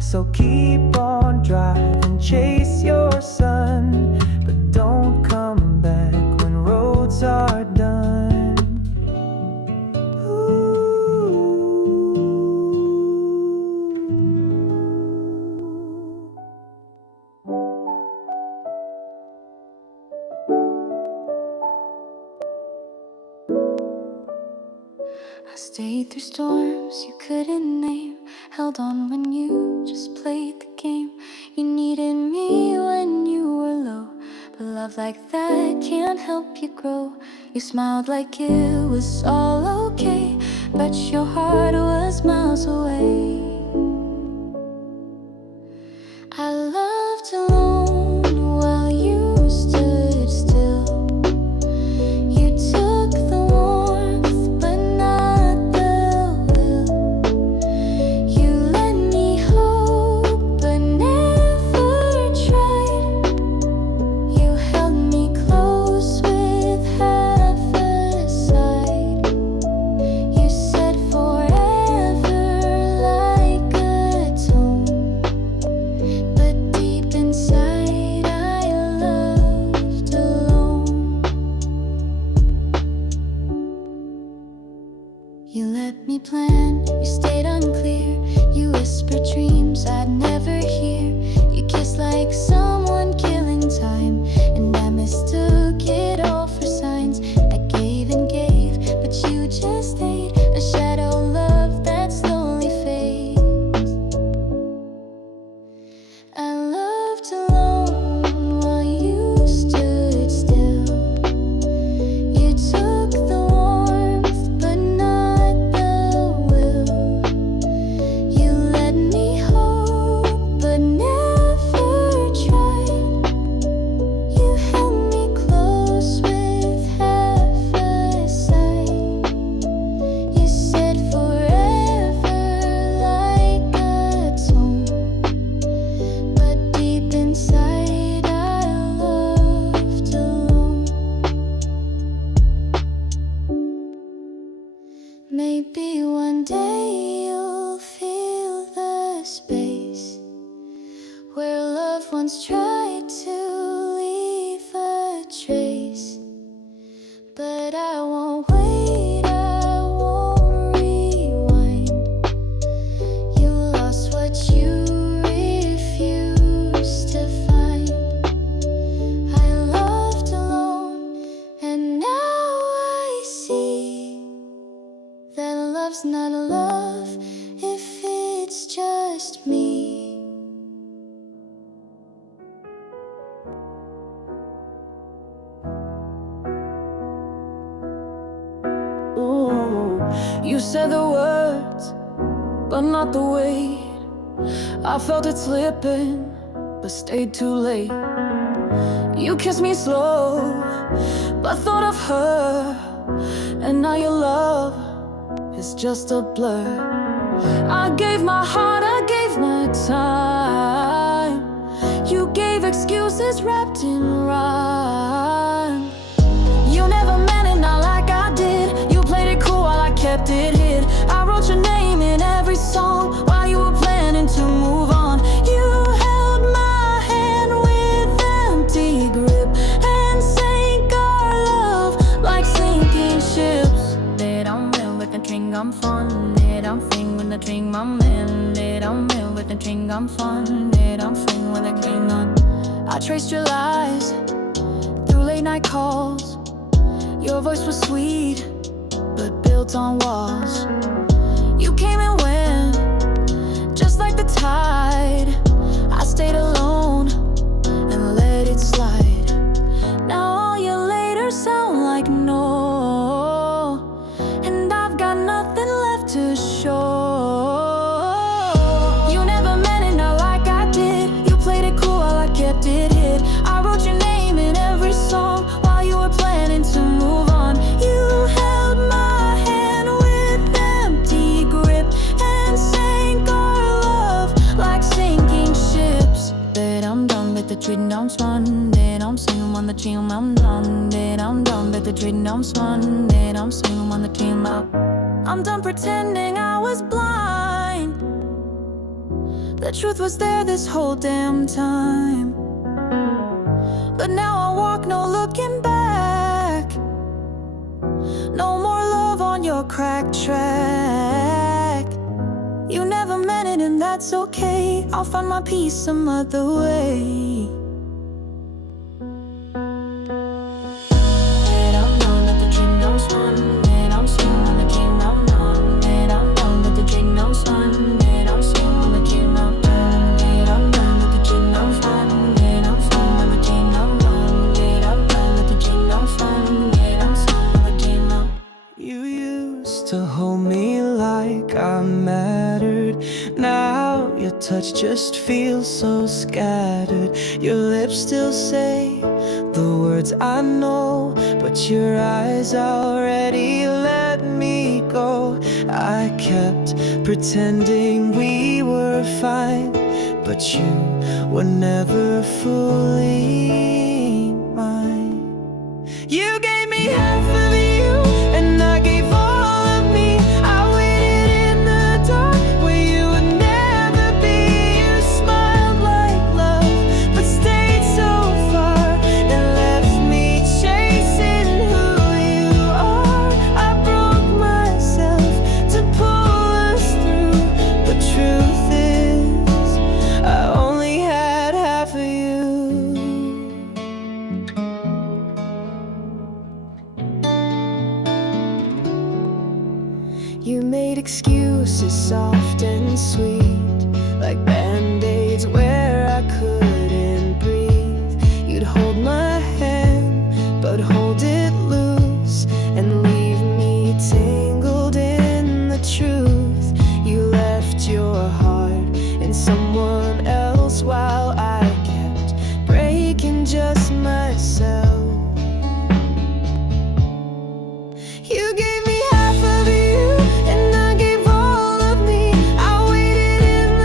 So keep on driving, chase your sun, but don't come back when roads are done. I stayed through storms you couldn't name, held on when you just played the game. You needed me when you were low, but love like that can't help you grow. You smiled like it was all okay, but your heart was miles away. I loved alone while you stood still. You took the warmth, but not the will. You let me hope, but never tried. You held me close with half a side. You said forever like a tone, but deep inside I loved alone. You let me plan, you stayed unclear. You whispered dreams I'd never hear. You kissed like someone killing time, and I mistook it all for signs. I gave and gave, but you just stayed, a shadow love that slowly fades. I loved alone while you stood still. You took the warmth, but not the will. You let me hope, but never tried. You held me close with half a side. You said forever like a tone, but deep inside I loved alone. Maybe one day you'll feel the space where love once tried to leave a trace. love's not love if it's just me. Ooh, you said the words, but not the weight. I felt it slipping, but stayed too late. You kissed me slow, but thought of her, and now your love is just a blur. I gave my heart, I gave my time. You gave excuses wrapped in rhyme. You never meant it, not like I did. You played it cool while I kept it hid. I wrote your name in every song while you were planning to move on. You held my hand with empty grip and sank our love like sinking ships. They don't move with the string, I'm fun. They don't sing with the string, I'm in. They don't move with the string, I'm fun. They don't sing with the string on. I traced your lies through late night calls. Your voice was sweet, but built on walls. You came and went, just like the tide. I stayed alone and let it slide. Now all your later sound like no, and I've got nothing left to show. You never meant it, not like I did. You played it cool while I kept it hid. I wrote your name in every song while you were planning to move on. You held my hand with empty grip and sank our love like sinking ships. That I'm done with the treating I'm spun. That I'm singing on the team I'm done. That I'm done with the treating I'm spun. That I'm singing on the team I'm done pretending I was blind. The truth was there this whole damn time. But now I walk, no looking back. No more love on your cracked track. You never meant it and that's okay. I'll find my peace some other way. That I'm done with the treating I'm spun. That I'm singing on the team I'm done. That I'm done with the treating I'm spun. That I'm singing on the team I'm done. That I'm done with the treating I'm spun. That I'm singing on the team I'm done. That I'm done with the treating I'm spun. That I'm singing on the team I'm. You used to hold me like I mattered. Now your touch just feels so scattered. Your lips still say the words I know, but your eyes already let me go. I kept pretending we were fine, but you were never fully mine. You gave me half of you, and I gave all of me. I waited in the dark where you would never be. You smiled like love, but stayed so far and left me chasing who you are. I broke myself to pull us through. The truth is, I only had half of you. You made excuses soft and sweet, like band-aids where I couldn't breathe. You'd hold my hand, but hold it loose and leave me tangled in the truth. You left your heart in someone else while I kept breaking just myself. You gave me half of you, and I gave all of me. I waited in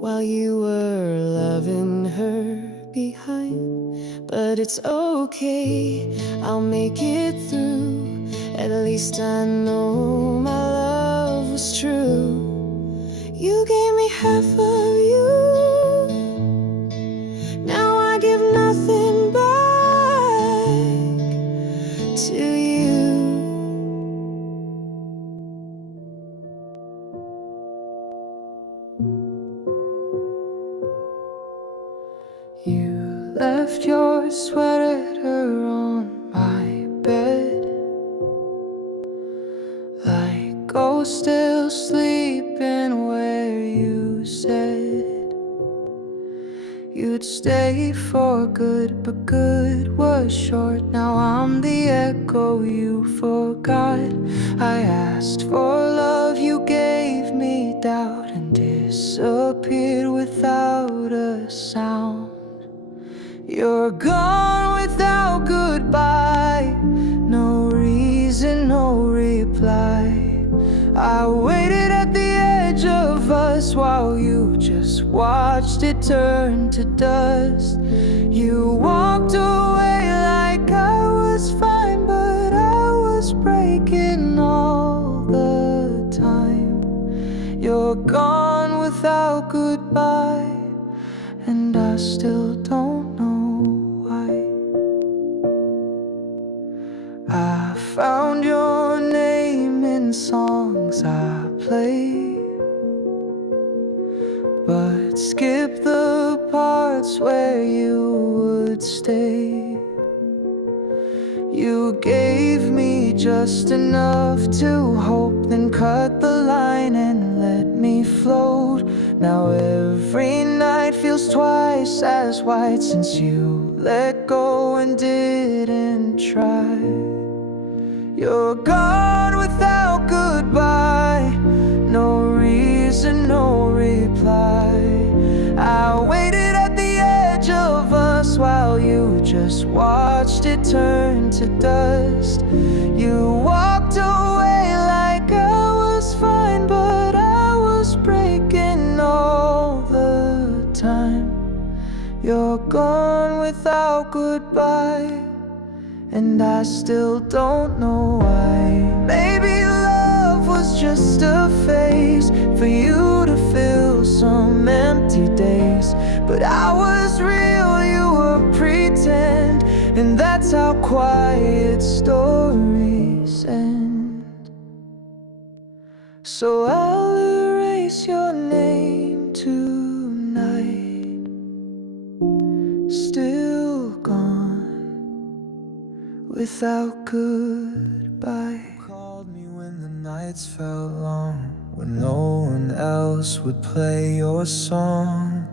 while you were loving her behind. But it's okay, I'll make it through. At least I know my love was true. You gave me half of you, now I give nothing back to you. You left your sweater on my bed, like ghosts still sleeping where you said you'd stay for good, but good was short. Now I'm the echo you forgot. I asked for love, you gave me doubt, and disappeared without a sound. You're gone without goodbye, no reason, no reply. I waited at the edge of us while you just watched it turn to dust. You walked away like I was fine, but I was breaking all the time. You're gone without goodbye, and I still don't know why. I found your name in songs I play, but skip the parts where you would stay. You gave me just enough to hope, then cut the line and let me float. Now every night feels twice as white since you let go and didn't try. You're gone without goodbye, no reason, no reply. I waited at the edge of us while you just watched it turn to dust. You walked away like I was fine, but I was breaking all the time. You're gone without goodbye, and I still don't know why. Maybe love was just a phase for you to fill some empty days, but I was real, you were pretend, and that's how quiet stories end. So I'll erase your name tonight. Still gone without goodbye. You called me when the nights felt long, when no one else would play your song.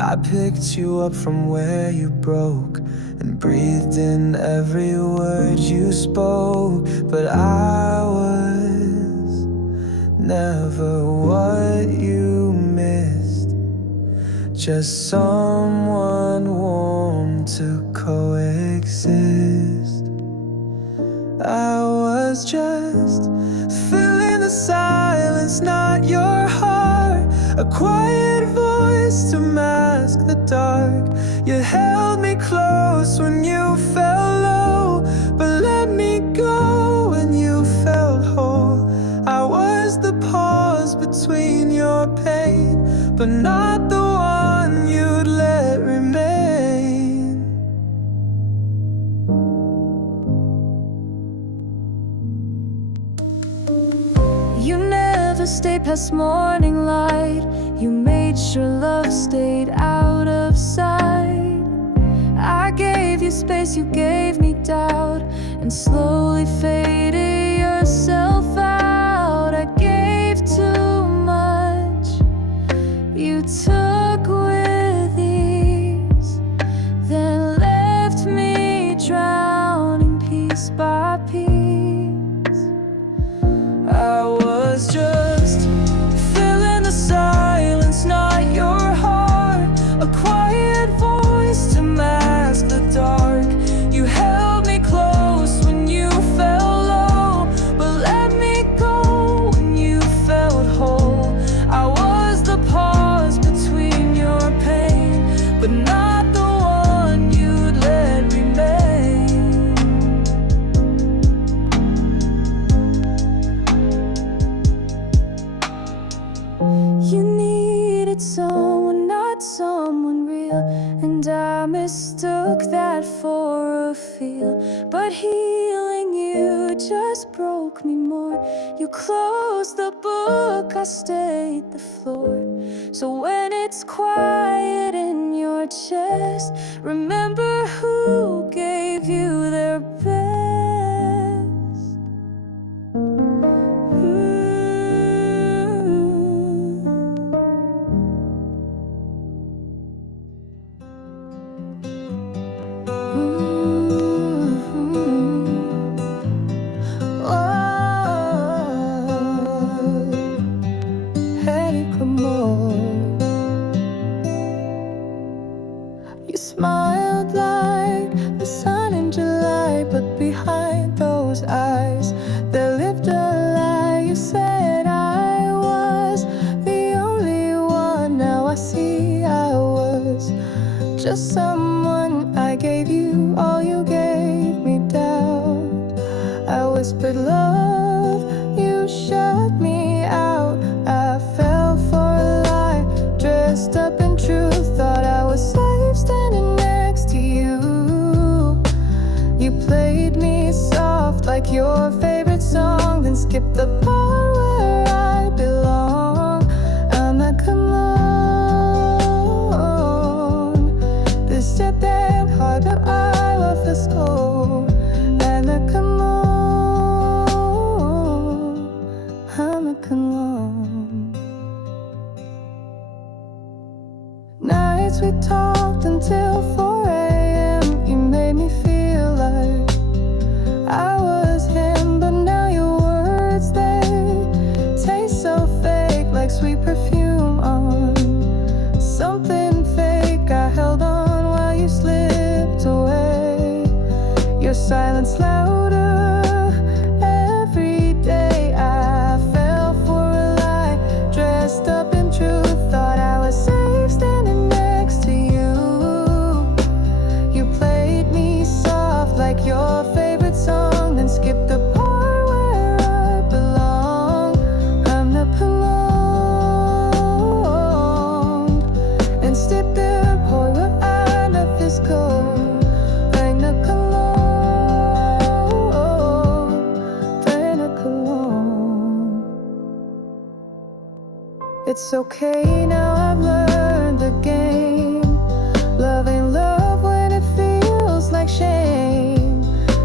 I picked you up from where you broke and breathed in every word you spoke, but I was never what you missed, just someone warm to coexist. I was just filling the silence, not your heart, a quiet voice to mask the dark. You held me close when you fell low, but let me go when you felt whole. I was the pause between your pain, but not the one you'd let remain. You never stayed past morning light. You made sure love stayed out of sight. I gave you space, you gave me doubt, and slowly faded yourself out. I gave too much, you took with ease, then left me drowning piece by piece. I was just filling the silence, not your heart, a quiet voice to mask the dark. You held me close when you fell low, but let me go when you felt whole. I was the pause not someone real, and I mistook that for a feel. But healing you just broke me more. You closed the book, I stayed the floor. So when it's quiet in your chest, remember who gave you their best. You smiled like the sun in July, but behind those eyes there lived a lie. You said I was the only one. Now I see I was just someone. I gave you all, you gave me doubt. I whispered love, you shut me out. I fell for a lie, dressed up in truth. Thought I was safe standing next to you. You played me soft like your favorite song, then skipped the part where I belong. I'm not alone. This is damn hard, but I love the score. I'm not alone. I'm not alone. Nights we talked until 4 a.m. You made me feel like I was him, but now your words, they taste so fake, like sweet perfume on something fake. I held on while you slipped away. Your silence louder every day. I fell for a lie, dressed up in truth. Thought I was safe standing next to you. You played me soft like your favorite song, then skipped the part where I belong. I'm not alone. And stick the boy where I love this go. I'm not alone. I'm not alone. It's okay now, I've learned the game. Love ain't love when it feels like shame.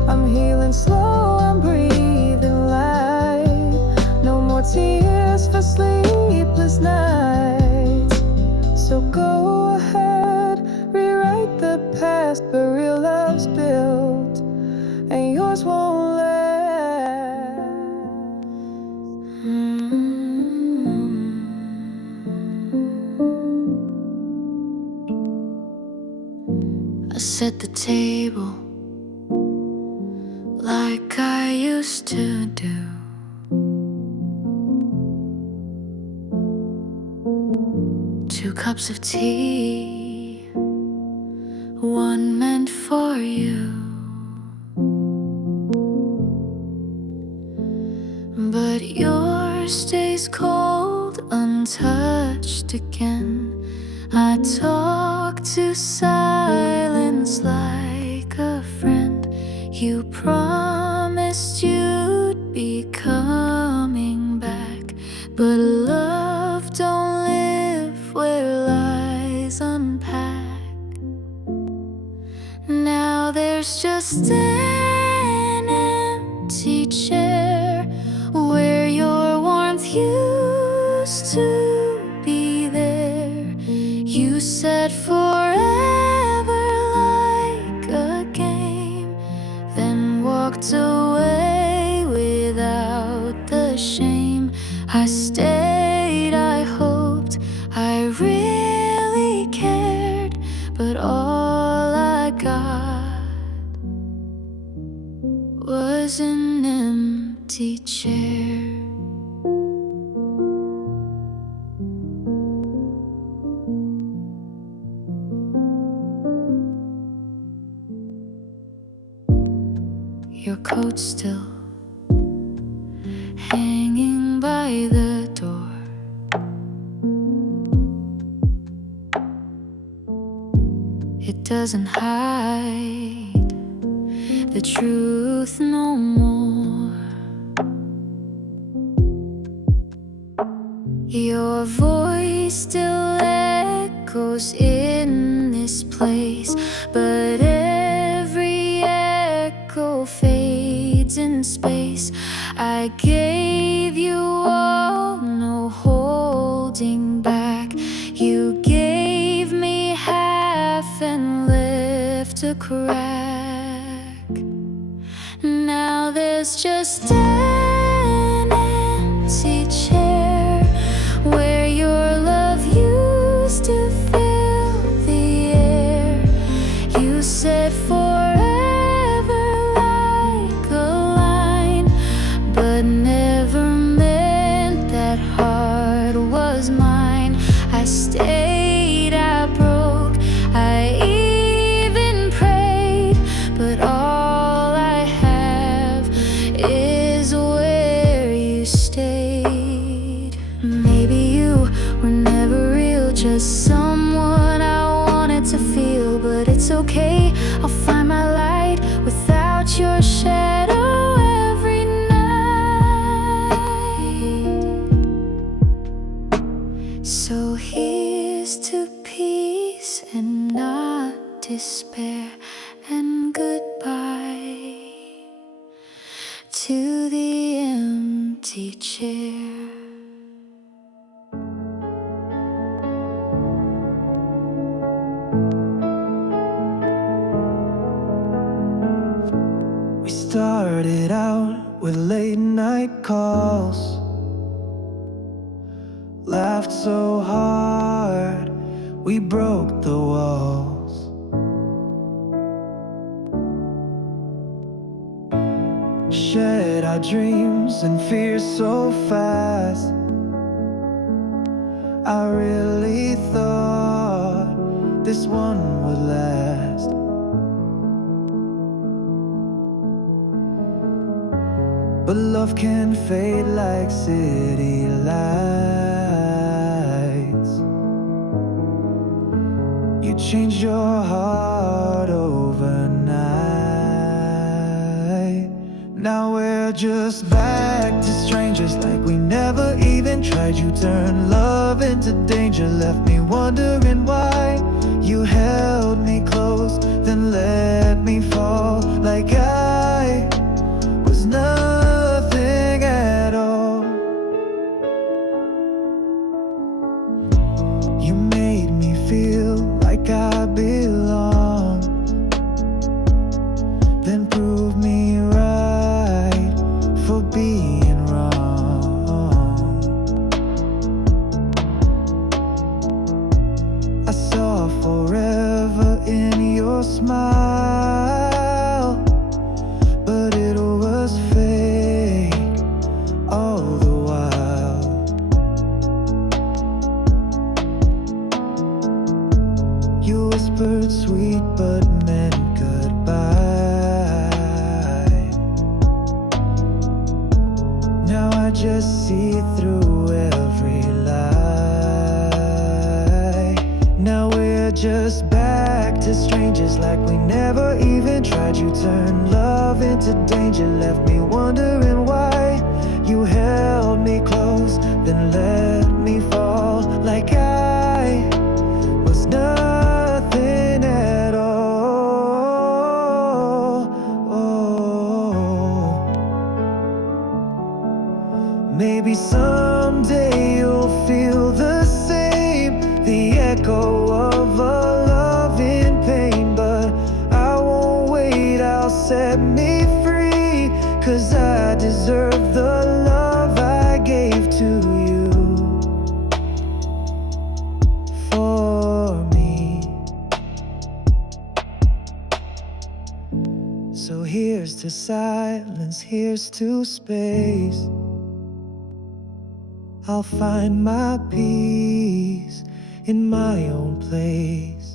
I'm healing slow, I'm breathing light. No more tears for sleepless nights. So go ahead, rewrite the past, but real love's built, and yours won't last. I set the table like I used to do. Two cups of tea, one meant for you. But yours stays cold, untouched again. I talk to silence like a friend. You promised you'd be coming back, but love don't live where lies unpack. Now there's just an empty chair where your warmth used to be there. You said forever like a game, then walked away without the shame. I stayed, I hoped, I really cared, but all I got was an empty chair. Your coat still hanging by the door. It doesn't hide the truth no more. Your voice still echoes in this place, but every echo fades in space. I gave you all, no holding back. You gave me half and left a crack. Now there's just an empty chair where your love used to fill the air. You said forever like a line, but never meant that heart was mine. I stayed, I broke, I even prayed, but all I have is where you stayed. Maybe you were never real, just someone I wanted to feel, but it's okay, I'll find my light without your shadow every night. So here's to peace and not despair, and goodbye to the empty chair. We started out with late night calls, laughed so hard we broke the walls. Shared our dreams and fears so fast. I really thought this one would last. But love can fade like city lights. You changed your heart overnight. Now we're just back to strangers like we never even tried. You turned love into danger, left me wondering why. You held me close, then let me fall like I was nothing at all. You made me feel like I belong, then proved me right for being wrong. I saw forever in your smile, but it was fake all the while. You whispered sweet but meant goodbye. Now I just see through every lie. Now we're just back to strangers like we never even tried. You turned love into danger, left me wondering why. You held me close, then let me fall like I was nothing at all. Oh. Maybe someday you'll feel the same, the echo of a love in pain. But I won't wait, I'll set me free, 'cause I deserve the love I gave to you. For me. So here's to silence, here's to space. I'll find my peace in my own place.